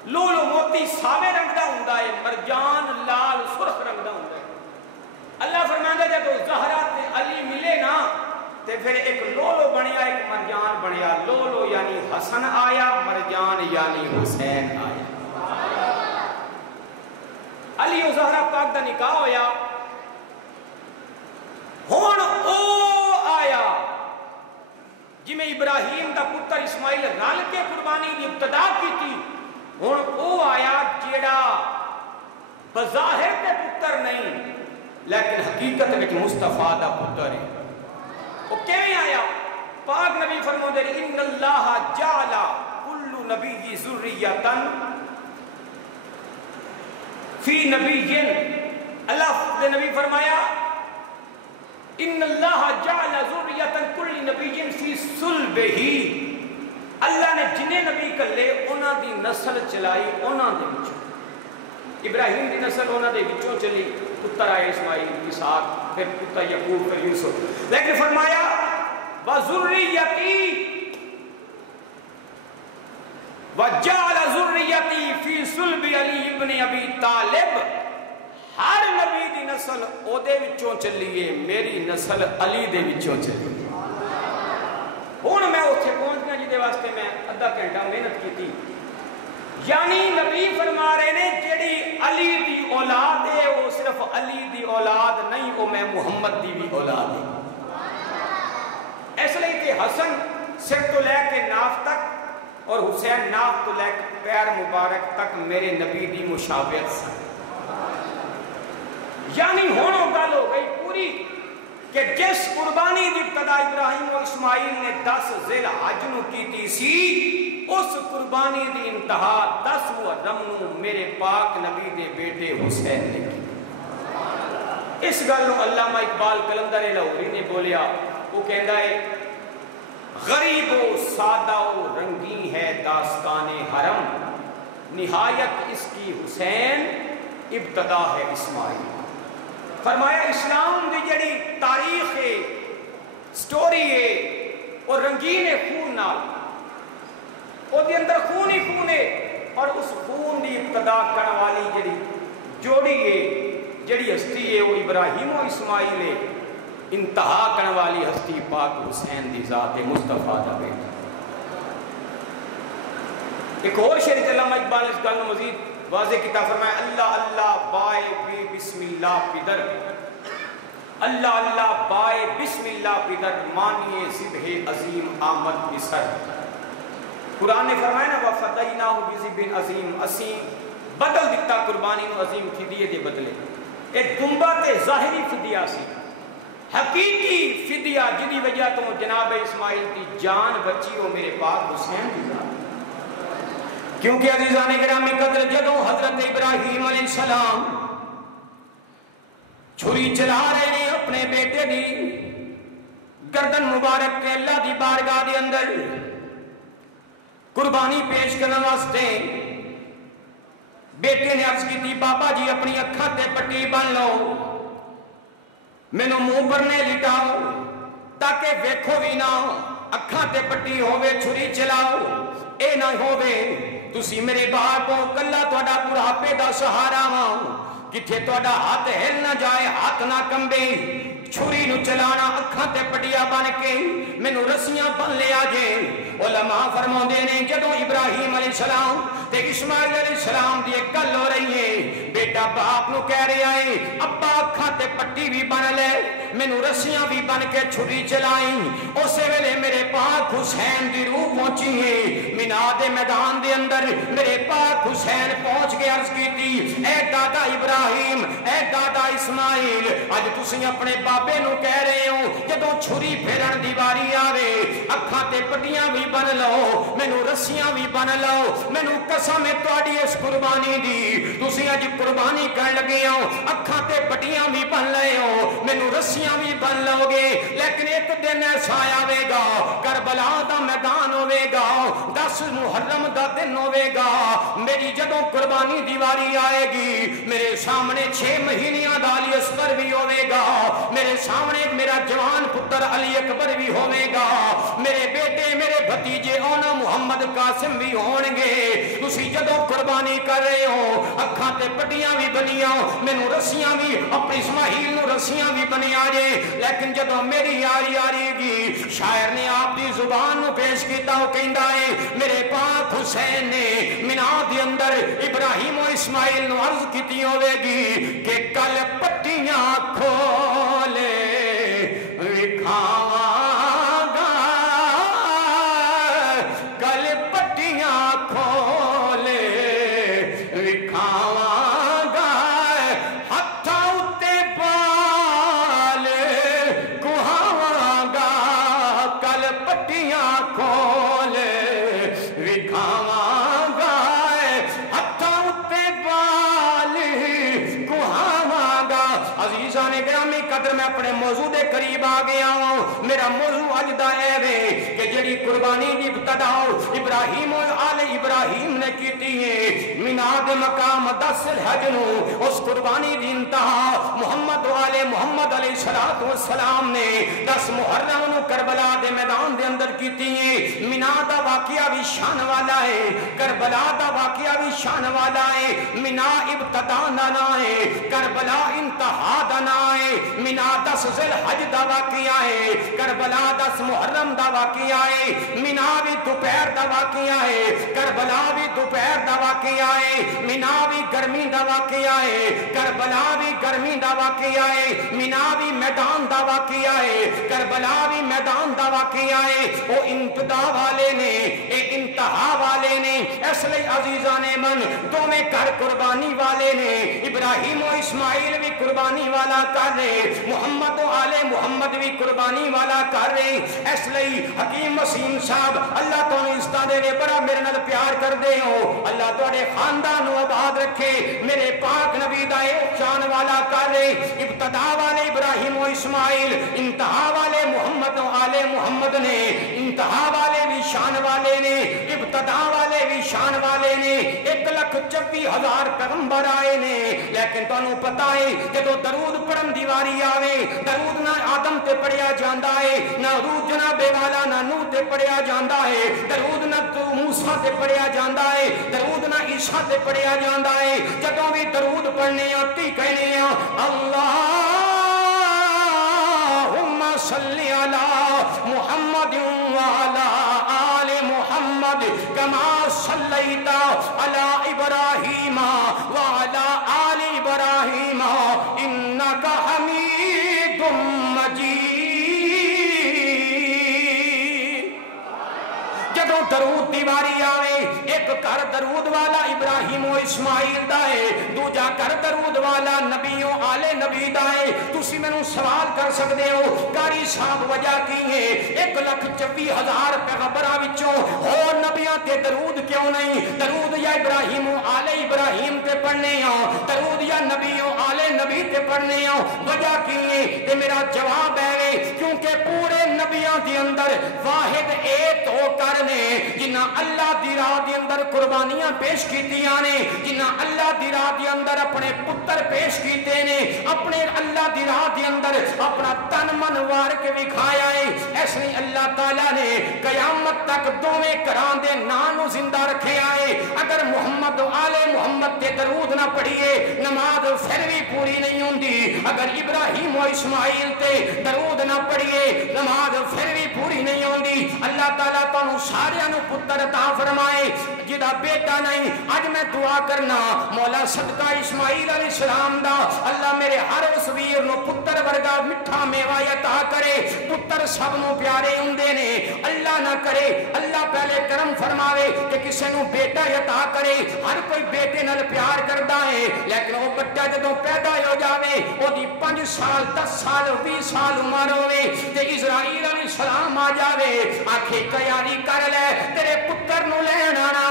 لولو موتی ساوے رنگ دا ہوندا ہے، مرجان لال سرخ رنگ دا ہوندا ہے۔ اللہ فرماندا ہے جدوں زہرا تے علی ملے نا تے پھر ایک لولو بنیا ایک مرجان بنیا۔ لولو یعنی حسن آیا، مرجان یعنی حسین آیا۔ علی و زہرا پاک دا نکاح ہویا، ہون او آیا جی میں ابراہیم دا پتر اسماعیل رل کے قربانی دی ابتدا کی تھی، ہون او آیا جیڑا بظاہر تے پتر نہیں لیکن حقیقت میں مصطفیٰ دا پتر ہے۔ وہ کیویں آیا؟ پاک نبی فرماتے ہیں ان اللہ جعل کل نبی ذریۃ فی نبی، اللہ نے نبی فرمایا ان اللہ جعل ذریۃ کل نبی فی صلبہ، اللہ نے جنہیں نبی کلے انہاں دی نسل چلائی انہاں دے وچوں، ابراہیم دی نسل انہاں دے وچوں چلی، پتر آئے اسماعیل، اسحاق، پھر پتر یعقوب، پھر یوسف، لیکن فرمایا وَذُرِّيَّتِي وَجَعَلَ ذُرِّيَّتِي فِي صُلْبِ عَلِيِّ ابْنِ أَبِي طَالِبٍ، ہر نبی دی نسل او دے وچوں چلیے، میری نسل علی دے وچوں چلیے۔ ہن میں اوتھے پہنچ گیا جدے واسطے میں آدھا گھنٹہ محنت کی تھی، یعنی نبی فرما رہے نے جیڑی علی دی اولاد ہے وہ صرف علی دی اولاد نہیں، وہ میں محمد دی بھی اولاد ہے۔ اس لیے کہ حسن سر تو لے کے ناف تک اور حسین ناف تو لے کے پیر مبارک تک میرے نبی دی مشابہت سے، یعنی ہونوں گل ہو گئی پوری کہ جس قربانی دی ابتدا ابراہیم و اسماعیل نے 10 ذی الحج نو کیتی سی، اس قربانی دی انتہا 10 محرم نو میرے پاک نبی دے بیٹے حسین نے کی۔ اس گل نو علامہ اقبال قلندر لاہوری نے بولیا، وہ کہندا ہے غریب و سادہ و رنگی ہے داستان حرم، نہایت اس کی حسین ابتدا ہے اسماعیل۔ فرمایا اسلام دی جڑی تاریخ ہے، سٹوری ہے، اور رنگین ہے خون نال، او دی اندر خون ہی خون ہے، اور اس خون دی ابتدا کرنے والی جڑی جوڑی ہے، جڑی ہستی ہے وہ ابراہیم و اسماعیل ہے، انتہا کرنے والی ہستی پاک حسین دی ذات مصطفیٰ دا بیٹا۔ ایک اور شعر علامہ اقبال اس گل مزید واضح کتاب فرمایا اللہ اللہ بائے بی بسم اللہ پدر، اللہ اللہ بائے بسم اللہ پدر، مانیے ذبح عظیم آمد بسر۔ قرآن نے فرمایا نا وَفَدَيْنَاهُ بِذِبْحٍ عَظِيمٍ، اسیں بدل دیتا قربانی نو عظیم فدیے دے بدلے۔ ایک دنبا تے ظاہری فدیہ سی، حقیقی فدیہ جدی وجہ تو جناب اسماعیل کی جان بچی ہو میرے پاک حسین کی ذات۔ کیونکہ عزیزان گرامی قدر جدوں حضرت ابراہیم علیہ السلام چھری چلا رہے ہیں اپنے بیٹے دی گردن مبارک کے اللہ دی بارگاہ دے اندر قربانی پیش کرنے واسطے، بیٹے نے عرض کی تھی بابا جی اپنی اکھاں تے پٹی بن لو، مینوں منہ پر نے لٹاؤ تاکہ ویکھو بھی نہ، اکھاں تے پٹی ہووے چھری چلاؤ، اے نہ ہووے تسی میرے باپ کو کلا تہاڈا بڑھاپے دا سہارا ہاں، کتھے تہاڈا ہاتھ ہل نہ جائے ہاتھ نہ کمبے چھری نو چلانا اکھاں تے پٹیا بن کے مینوں رسیاں بن لیا جے علماء فرماندے نے جدوں ابراہیم علیہ السلام تے اسماعیل علیہ السلام دی ایک گل ہو رہی ہے بیٹا باپ نو کہہ رہا ہے ابا اکھاں تے پٹی بھی بن لے مینوں رسیاں بھی بن کے چھری چلائیں اسی ویلے میرے پاک حسین دی روح پہنچی ہے مینا دے میدان دے اندر میرے پاک حسین پہنچ کے عرض کیتی اے دادا ابراہیم اے دادا اسماعیل اج تسی اپنے بابے نو کہہ رہے ہو جدوں چھری پھیرن دی واری آوے اکھاں تے پٹیاں بھی بن لو مینوں رسیاں بھی بن لو مینوں قسم ہے تہاڈی اس قربانی دی تسی اج قربانی کرن لگے ہو اکھاں تے پٹیاں بھی بن لے ہو مینوں رسیاں بھی بن لو گے لیکن ایک دن ایسا آوے گا کربلا دا میدان ہوے گا 10 محرم دا دن ہوے گا میری جدوں قربانی دی واری آئے گی میرے سامنے 6 مہینیاں دا علی اصغر بھی ہوے گا میرے سامنے میرا جوان پتر علی اکبر بھی ہوے گا میرے بیٹے میرے بھتیجے اونا محمد قاسم بھی ہون گے تسی جدوں قربانی کر رہے ہو اکھاں تے پٹیاں بھی بنیاں مینوں رسیاں بھی اپنی اسماعیل نو رسیاں بھی بنیاں جے لیکن جدوں میری یاری آئے گی شاعر نے آپ دی زبان نو پیش کیتا وہ کہندا ہے میرے پاک حسین نے مینا دے اندر ابراہیم و اسماعیل نو عرض کیتی ہوے گی کہ کل پٹیاں کھولے وکھاواں گا کل پٹیاں کھولے وکھاواں گا ہتھاں اُتے بال کہاواں گا کل پٹیاں کھولے وکھاواں گا ہتھاں اُتے بال کہاواں گا عزیزان گرامی قدر میں اپنے موضوع دے قریب آ گیا ہوں میرا موضوع اج دا اے وے کہ جڑی قربانی دی ابتدا ابراہیم و آل ابراہیم نے کیتی ہے مینا دے مقام 10 الحج نو اس قربانی دی انتہا محمد و آل محمد علیہ الصلوۃ والسلام نے 10 محرم نو کربلا دے میدان دے اندر کیتی ہے مینا دا واقعہ بھی شان والا ہے کربلا دا واقعہ بھی شان والا ہے مینا ابتدا نہ ہے کربلا انتہا دا نہ ہے مینا 10 ذی الحج دا واقعہ ہے کربلا 10 محرم دا واقعہ ہے مینا بھی دوپہر دا واقعہ ہے کربلا بھی دوپہر دا واقعہ ہے مینا بھی گرمی دا واقعہ ہے کربلا بھی گرمی دا واقعہ ہے مینا بھی میدان دا واقعہ ہے کربلا بھی میدان دا واقعہ ہے وہ انتہا والے نے اے انتہا والے نے اس لئے عزیزان من دوویں گھر قربانی والے نے ابراہیم و اسماعیل بھی قربانی والا کر رہے محمد و آل محمد بھی قربانی والا کر رہے اس لئے حکیم وسیم صاحب اللہ تو اس دے بڑا میرے نال پیار کر دے ہو اللہ تواڈے خاندان نو آباد رکھے میرے پاک نبی دا شان والا کر رہے ابتدا والے ابراہیم و اسماعیل انتہا والے محمد و آل محمد نے انتہا والے بھی شان والے نے ابتدا والے بھی شان والے نے 1,26,000 پیغمبر آئے نے لیکن تانوں پتہ ہے جدوں درود پڑھن دی واری آوے درود نہ آدم تے پڑھیا جاندا ہے نہ درود جناب والا نہ نوح تے پڑھیا جاندا ہے درود نہ موسیٰ تے پڑھیا جاندا ہے درود نہ عیسیٰ تے پڑھیا جاندا ہے جدوں بھی درود پڑھنے آتی کہنے ہیں اللہم صلی علی محمد وعلی آل محمد کما صلیت علی ابراہیم وعلی آل ابراہیم انک حمید مجید جدوں درود دیواری آوے ایک گھر درود والا ابراہیم و اسماعیل دا ہے دوجا گھر درود والا نبی و آل نبی دا ہے تسی مینوں سوال کر سکدے ہو قاری صاحب وجہ کی ہے 1,26,000 پیغمبراں وچوں ہور نبیاں تے درود کیوں نہیں درود یا ابراہیم و آل ابراہیم تے پڑھنے ہاں درود یا نبی و آل نبی تے پڑھنے ہاں وجہ کی ہے تے میرا جواب ہے کیونکہ پورے نبیاں دے اندر واحد ایک ہو کر نے جنہ اللہ دی راہ دے اندر قربانیاں پیش کیتیاں نے جنہ اللہ دی راہ دے اندر اپنے پتر پیش کیتے نے اپنے اللہ دی راہ دے اندر اپنا تن من وار کے وکھایا ہے اس لیے اللہ تعالیٰ نے قیامت تک دوویں گھراں دے نام نو زندہ رکھے آئے اگر محمد و آل محمد تے درود نہ پڑھیے نماز پھر بھی پوری نہیں ہوندی اگر ابراہیم و اسماعیل تے درود نہ پڑھیے نماز پھر بھی پوری نہیں ہوندی اللہ تعالیٰ تانوں ساریاں نوں پتر عطا فرمائے جدا بیٹا نہیں اج میں دعا کرنا مولا صدقہ اسماعیل علیہ السلام دا اللہ میرے ہر اس ویر نو پتر ورگا میٹھا میوہ عطا کرے پتر سب نو پیارے ہوندے نے اللہ نہ کرے اللہ پہلے کرم فرماوے کہ کسے نو بیٹا عطا کرے ہر کوئی بیٹے نال پیار کردا ہے لیکن وہ بچہ جدوں پیدا ہو جاوے او دی 5 سال 10 سال 20 سال عمر ہوے تے اسرائیل علیہ السلام آ جاوے آکھے تیاری کر لے تیرے پتر نو لین آنا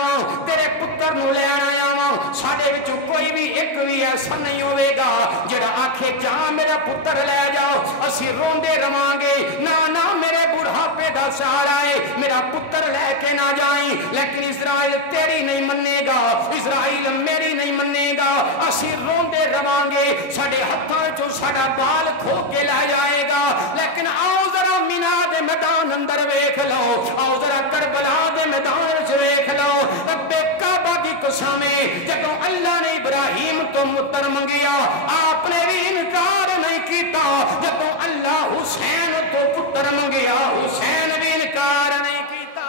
تیرے پتر نو لین آیا وا ساڈے وچ کوئی بھی ایک بھی ایسا نہیں ہوے گا جڑا آکھے جا میرا پتر لے جاؤ اسی روندے رواں گے نہ میرے بڑھاپے دا سہارا ہے میرا پتر لے کے نہ جائیں لیکن اسرائیل تیری نہیں منے گا اسرائیل میری نہیں منے گا اسی روندے رواں گے ساڈے ہتھاں وچوں ساڈا بال کھو کے لے جائے گا لیکن آؤ ذرا مینا دے میدان اندر ویکھ لو آؤ ذرا کربلا دے میدان وچ ویکھ لو رب کعبہ دی قسم جدوں اللہ نے ابراہیم تو پتر منگیا آپ نے بھی انکار نہیں کیتا جدوں اللہ حسین تو پتر منگیا حسین بھی انکار نہیں کیتا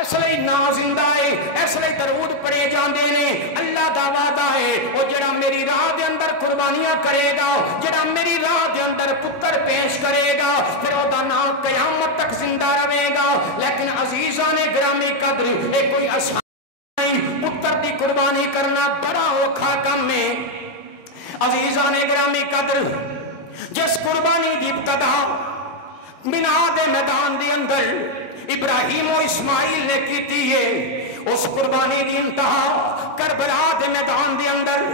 اس لئی نا زندہ ہے اس لئی درود پڑھے جاندے نے اللہ دا وعدہ ہے او جڑا میری راہ دے اندر قربانیاں کرے گا جڑا میری راہ دے اندر پتر پیش کرے گا پھر او دا نام قیامت تک زندہ رہے گا لیکن عزیزان گرامی قدر اے کوئی آسان نہیں پتر دی قربانی کرنا بڑا اوکھا کم ہے عزیزان گرامی قدر جس قربانی دی ابتدا مینا دے میدان دے اندر ابراہیم و اسماعیل نے کیتی ہے اس قربانی دی انتہا کربلا دے میدان دے اندر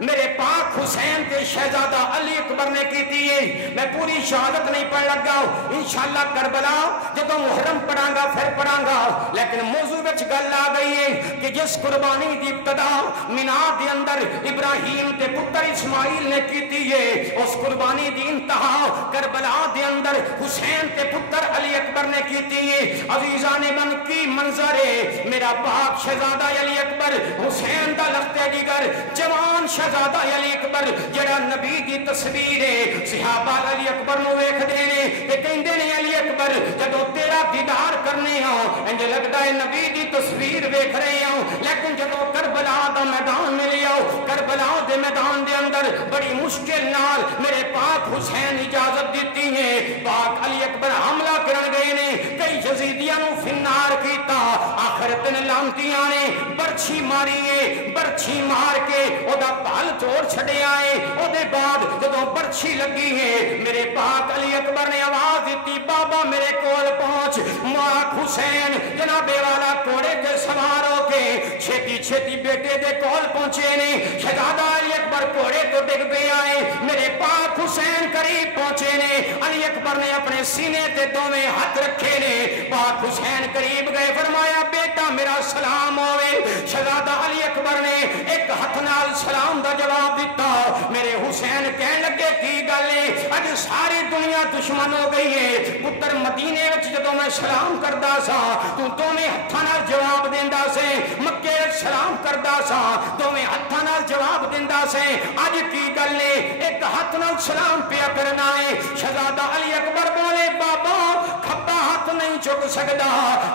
میرے پاک حسین تے شہزادہ علی اکبر نے کیتی ہے میں پوری شہادت نہیں پڑھ لگا انشاءاللہ کربلا جدوں محرم پڑھاں گا پھر پڑھاں گا لیکن موضوع وچ گل آ گئی ہے کہ جس قربانی دی ابتدا مینا دے اندر ابراہیم تے پتر اسماعیل نے کیتی ہے اس قربانی دی انتہا کربلا دے اندر حسین تے پتر علی اکبر نے کیتی ہے عزیزان من کی منظر ہے میرا پاک شہزادہ علی اکبر حسین دا لختے دیگر جوان شہزادہ علی اکبر جڑا نبی دی تصویر ہے صحابہ علی اکبر نو ویکھدے نے تے کہندے نے علی اکبر جدوں تیرا دیدار کرنے ہاں انج لگدا ہے نبی دی تصویر ویکھ رہے ہاں لیکن جدوں کربلا دا میدان ملیا کربلا دے میدان دے اندر بڑی مشکل نال میرے پاک حسین اجازت دیتی ہے پاک علی اکبر حملہ کرن گئے نے کئی یزیدیاں نو فنار کیتا آخر دن لانتیاں نے برچھی ماری ہے برچھی مار کے او دا پال توڑ چھڑے آئے او دے بعد جدوں برچھی لگی ہے میرے پاک علی اکبر نے آواز دیتی بابا میرے کول پہنچ ماک حسین جنابے والا کوڑے تے سوار ہو کے چھیتی چھیتی بیٹے دے کول پہنچے نے شہزادہ علی اکبر کوڑے تو ڈگ پہ آئے میرے پاک حسین قریب پہنچے نے علی اکبر نے اپنے سینے تے دوویں ہاتھ رکھے نے پاک حسین قریب گئے فرمایا بیٹا میرا سلام ہوئے شہزادہ علی اکبر نے ایک ہاتھ نال سلام دا جواب دیتا میرے حسین کہنے لگے کی گل ہے اج ساری دنیا دشمن ہو گئی ہے پتر مدینے وچ جدوں میں سلام کردا سا تو دوویں ہتھاں نال جواب دیندا سے مکے وچ سلام کردا سا دوویں ہتھاں نال جواب دیندا سے اج کی گل ہے ایک ہاتھ نال سلام پیا کرنا ہے شہزادہ علی اکبر بولے بابا کھبا ہاتھ نہیں چک سکدا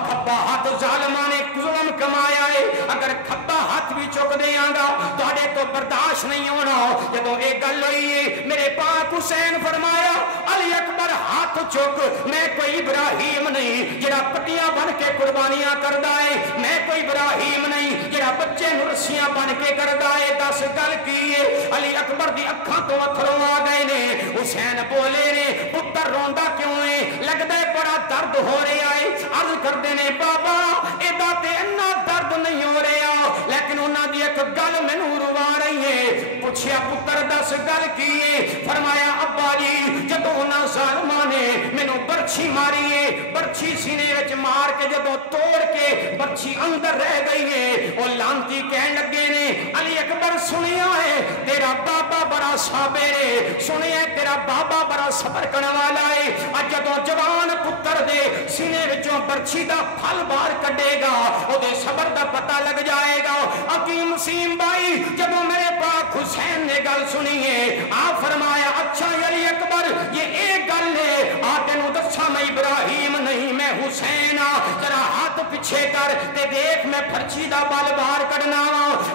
کھبا ہاتھ ظالماں نے ظلم کمایا ہے اگر کھبا ہاتھ بھی چک دیاں گا تہاڈے تو برداشت نہیں ہونا جدوں اے گل ہوئی ہے میرے پاک حسین فرمایا علی اکبر ہاتھ چک میں کوئی ابراہیم نہیں جڑا پٹیاں بن کے قربانیاں کردا ہے میں کوئی ابراہیم نہیں جڑا بچے نوں رسیاں بن کے کردا ہے دس گل کی ہے علی اکبر دی اکھاں تو اتھرو آ گئے نے حسین بولے نے پتر روندا کیوں ہے لگدا ہے بڑا درد ہو رہا ہے عرض کردے نے بابا ایدا تے اننا درد نہیں ہو رہا لیکن انہاں دی ایک گل مینوں روا رہی ہے پوچھیا پتر دس گل کی ہے فرمایا ابا جی جدوں انہاں ظالماں نے مینوں برچھی ماری ہے برچھی سینے وچ مار کے جدوں توڑ کے برچھی اندر رہ گئی ہے او لانتی کہن لگے نے علی اکبر سنیا ہے تیرا بابا بڑا صابر ہے سنیا ہے تیرا بابا بڑا صبر کرنے والا ہے اج جدوں جوان پتر دے سینے وچوں برچھی دا پھل باہر کڈے گا او دے صبر دا پتہ لگ جائے گا اگے وسیم بھائی جب میرے پاک حسین نے گل سنی ہے آپ فرمایا اچھا علی اکبر یہ ایک گل ہے آتے نو دسا میں ابراہیم نہیں میں حسین ذرا ہاتھ پیچھے کر تے دیکھ میں پھرچی دا بال باہر کڈنا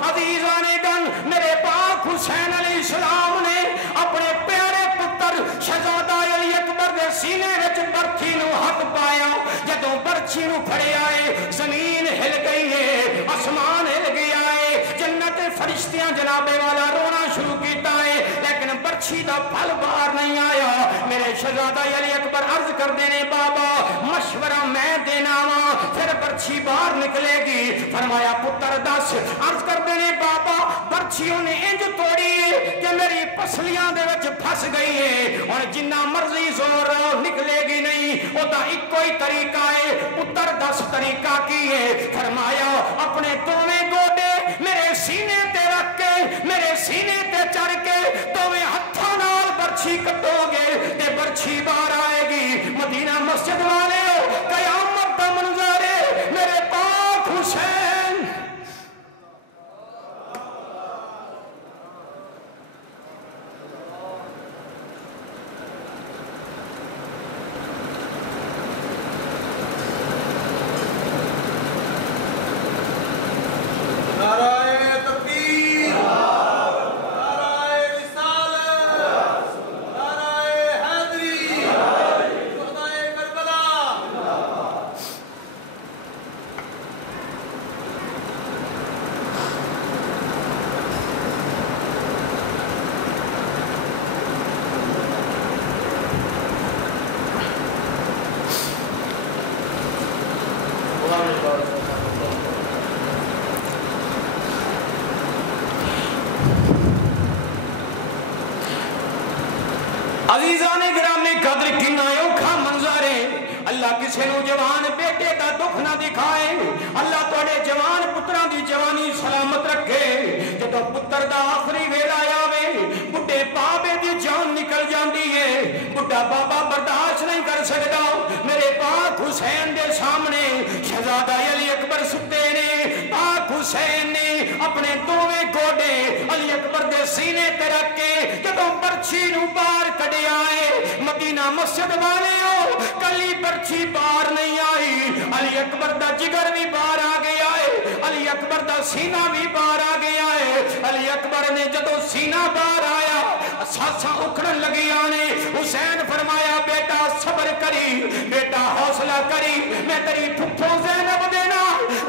عزیزان گن میرے پاک حسین علیہ السلام نے اپنے پیارے پتر شہزادہ علی اکبر دے سینے وچ برچھی نو ہاتھ پایا جدوں برچھی نو پھڑیا ہے زمین ہل گئی ہے آسمان ہل گیا ہے جنت فرشتیاں جناب والا رونا شروع کیتا ہے لیکن برچھی دا پھل باہر نہیں آیا میرے شہزادہ علی اکبر عرض کر دینے بابا مشورہ میں دینا وا پھر برچھی باہر نکلے گی فرمایا پتر دس عرض کر دینے بابا برچھیوں نے انج توڑی ہے کہ میری پسلیاں دے وچ پھس گئی ہے اور جنہ مرضی زور نکلے گی نہیں او دا ایک کوئی طریقہ ہے پتر دس طریقہ کی ہے فرمایا اپنے دوویں گوڈے میرے سینے تے رکھ کے میرے سینے تے چڑھ کے دوویں ہتھاں نال برچھی کٹو گے تے برچھی باہر آئے گی مدینہ مسجد والے قیامت دا منظر ہے میرے پاک حسین عزیزان گرامی قدر کنا اوکھا منظر ہے اللہ کسی نو جوان بیٹے دا دکھ نہ دکھائے اللہ توڑے جوان پتران دی جوانی سلامت رکھے جدو پتر دا آخری ویلا آوے بڑے بابے دی جان نکل جاندی ہے بڑا بابا برداشت نہیں کر سکتا میرے پاک حسین دے سامنے شہزادہ علی اکبر ستے نے پاک حسین نے اپنے دوویں گوڈے علی اکبر دے سینے تے رکھ کے جدو برچھی نو باہر کڈے آئے مدینہ مسجد والے ہو کلی برچھی باہر نہیں آئی علی اکبر دا جگر بھی باہر آ گیا ہے علی اکبر دا سینہ بھی باہر آ گیا ہے علی اکبر نے جدو سینہ باہر آیا ساساں اکھڑن لگی آنے حسین فرمایا بیٹا صبر کری بیٹا حوصلہ کری میں تیری پھپھو زینب دینا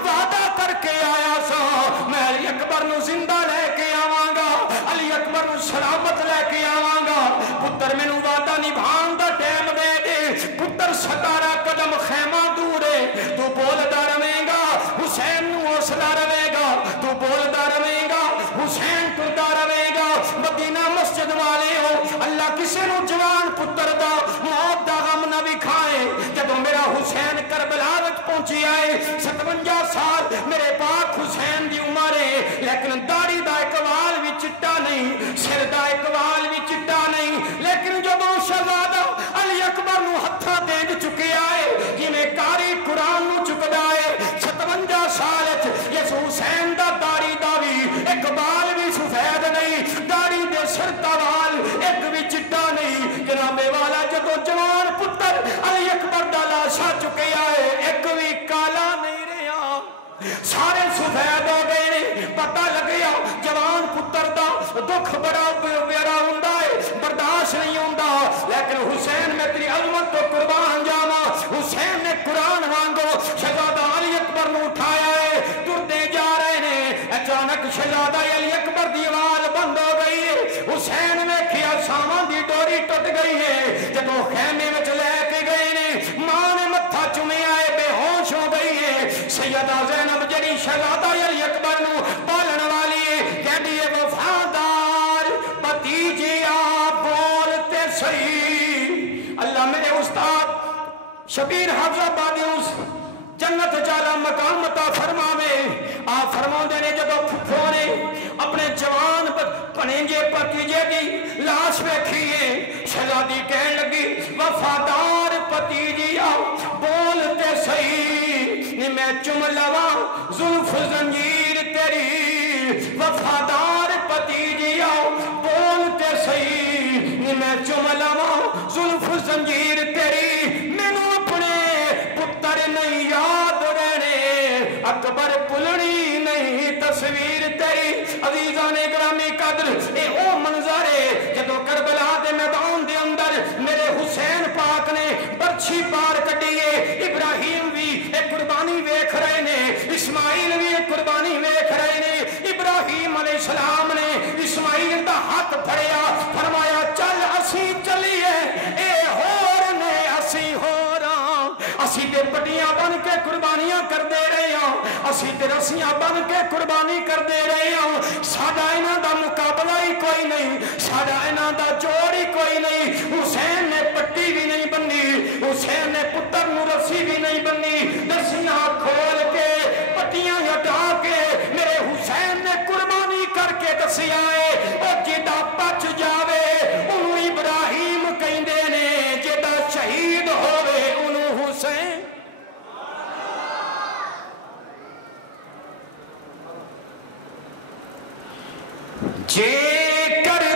وعدہ کر کے آیا سا میں علی اکبر نو زندہ لے کے آواں گا علی اکبر نو سلامت لے کے آواں گا پتر میں نو وعدہ نبھان دا ٹیم دے دے پتر 17 قدم خیمہ دور ہے تو بولدا رہے گا حسین نو حوصلہ رہے گا تو بولدا رہے گا حسین ٹردا رہے گا مدینہ مسجد والے ہو اللہ کسی نو جوان پتر دا موت دا غم نہ بھی کھائے جب میرا حسین کربلا وچ پہنچی آئے 57 سال میرے پاک حسین دی عمر ہے لیکن داڑھی دا اقوال بھی چٹا نہیں سر دا اقوال بھی چٹا نہیں لیکن جب شہزادہ علی اکبر نو ہتھاں دے چکے آئے جنہیں کاری قرآن نو چکدا ہے 57 سال یس حسین دا داڑھی دا بھی اقبال بھی سفید نہیں داڑھی دے سر دا وال ایک بھی چٹا نہیں جناب والا جدو جوان پتر علی اکبر دا لاشا چکے آئے ایک بھی کالا نہیں رہا سارے سفید ہو گئے پتہ لگیا جوان پتر دا دکھ بڑا پیارا ہوندا ہے برداشت نہیں ہوندا لیکن حسین میں تیری عظمت تو قربان جاواں حسین نے قرآن وانگو شہزادہ علی اکبر نو اٹھایا ہے ٹرتے جا رہے ہیں اچانک شہزادہ علی اکبر دی آواز بند ہو گئی ہے حسین نے کیا سامان دی ڈوری ٹوٹ گئی ہے جب وہ خیمے وچ لے کے گئے نے ماں نے متھا چومیا ہے بے ہوش ہو گئی ہے سیدہ زینب جڑی شہزادہ علی اکبر نو پالن والی ہے کہندی ہے وفادار بھتیجیا بولتے صحیح اللہ میرے استاد شبیر حافظ آبادی اس جنت جالا مقام عطا فرماوے آپ فرماؤں نے جب پھپھو نے اپنے جوان پنیجے پتیجے دی لاش ویکھیے شہزادی کہنے لگی وفادار پتیجیا بولتے صحیح میں چم لواں زلف زنجیر تیری زنجیر تیری مینوں اپنے پتر نہیں یاد رہنے اکبر پلڑی نہیں تصویر تیری عزیزان گرامی قدر اے او منظر ہے جدو کربلا دے میدان دے اندر میرے حسین پاک نے برچھی پار کٹیے ابراہیم بھی ایک قربانی ویکھ رہے نے اسماعیل بھی ایک قربانی ویکھ رہے نے ابراہیم علیہ السلام نے اسماعیل دا ہاتھ پھڑیا فرمایا چل اسی چلیے اے ہور نے اسی ہوراں اسی تے پٹیاں بن کے قربانیاں کر دے رہے ہوں اسی تے رسیاں بن کے قربانی کر دے رہے ہوں ساڈا انہاں دا مقابلہ ہی کوئی نہیں ساڈا انہاں دا جوڑ ہی کوئی نہیں حسین نے پٹی بھی نہیں بننی حسین نے پتر نو رسی بھی نہیں بننی رسیاں کھول کے پٹیاں ہٹا کے میرے حسین نے قربانی کر کے دسیا ہے او جدا بچ جاوے انہوں ابراہیم کہندے نے جدا شہید ہووے انہوں حسین جے کر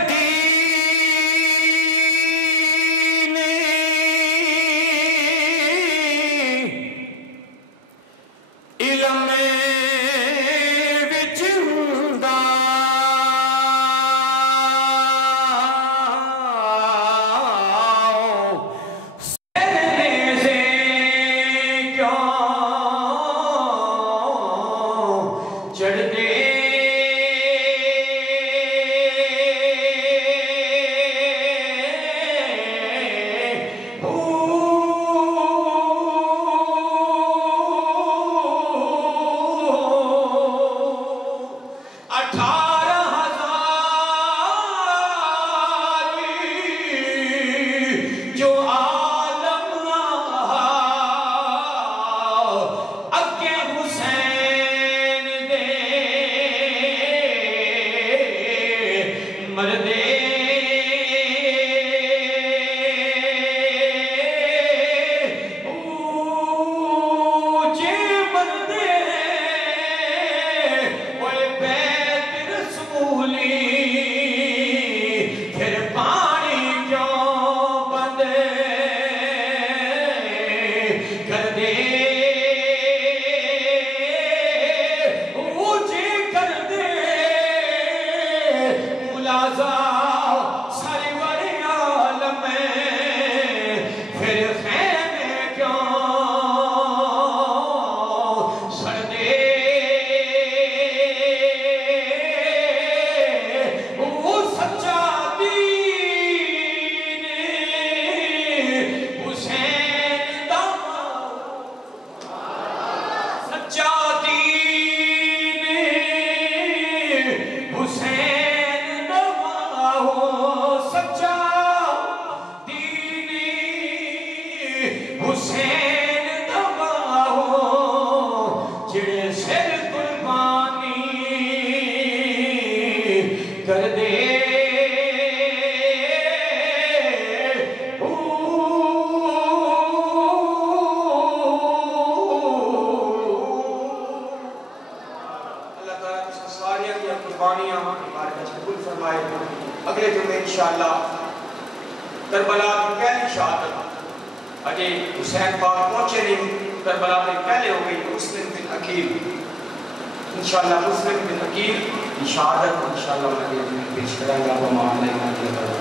اگلے جمعے انشاءاللہ کربلا کی پہلی شہادت اجے حسین پاک پہنچے نہیں کربلا میں پہلے ہو گئی مسلم بن عقیل انشاءاللہ مسلم بن عقیل کی شہادت انشاءاللہ اگلے جمعے پیش کریں گے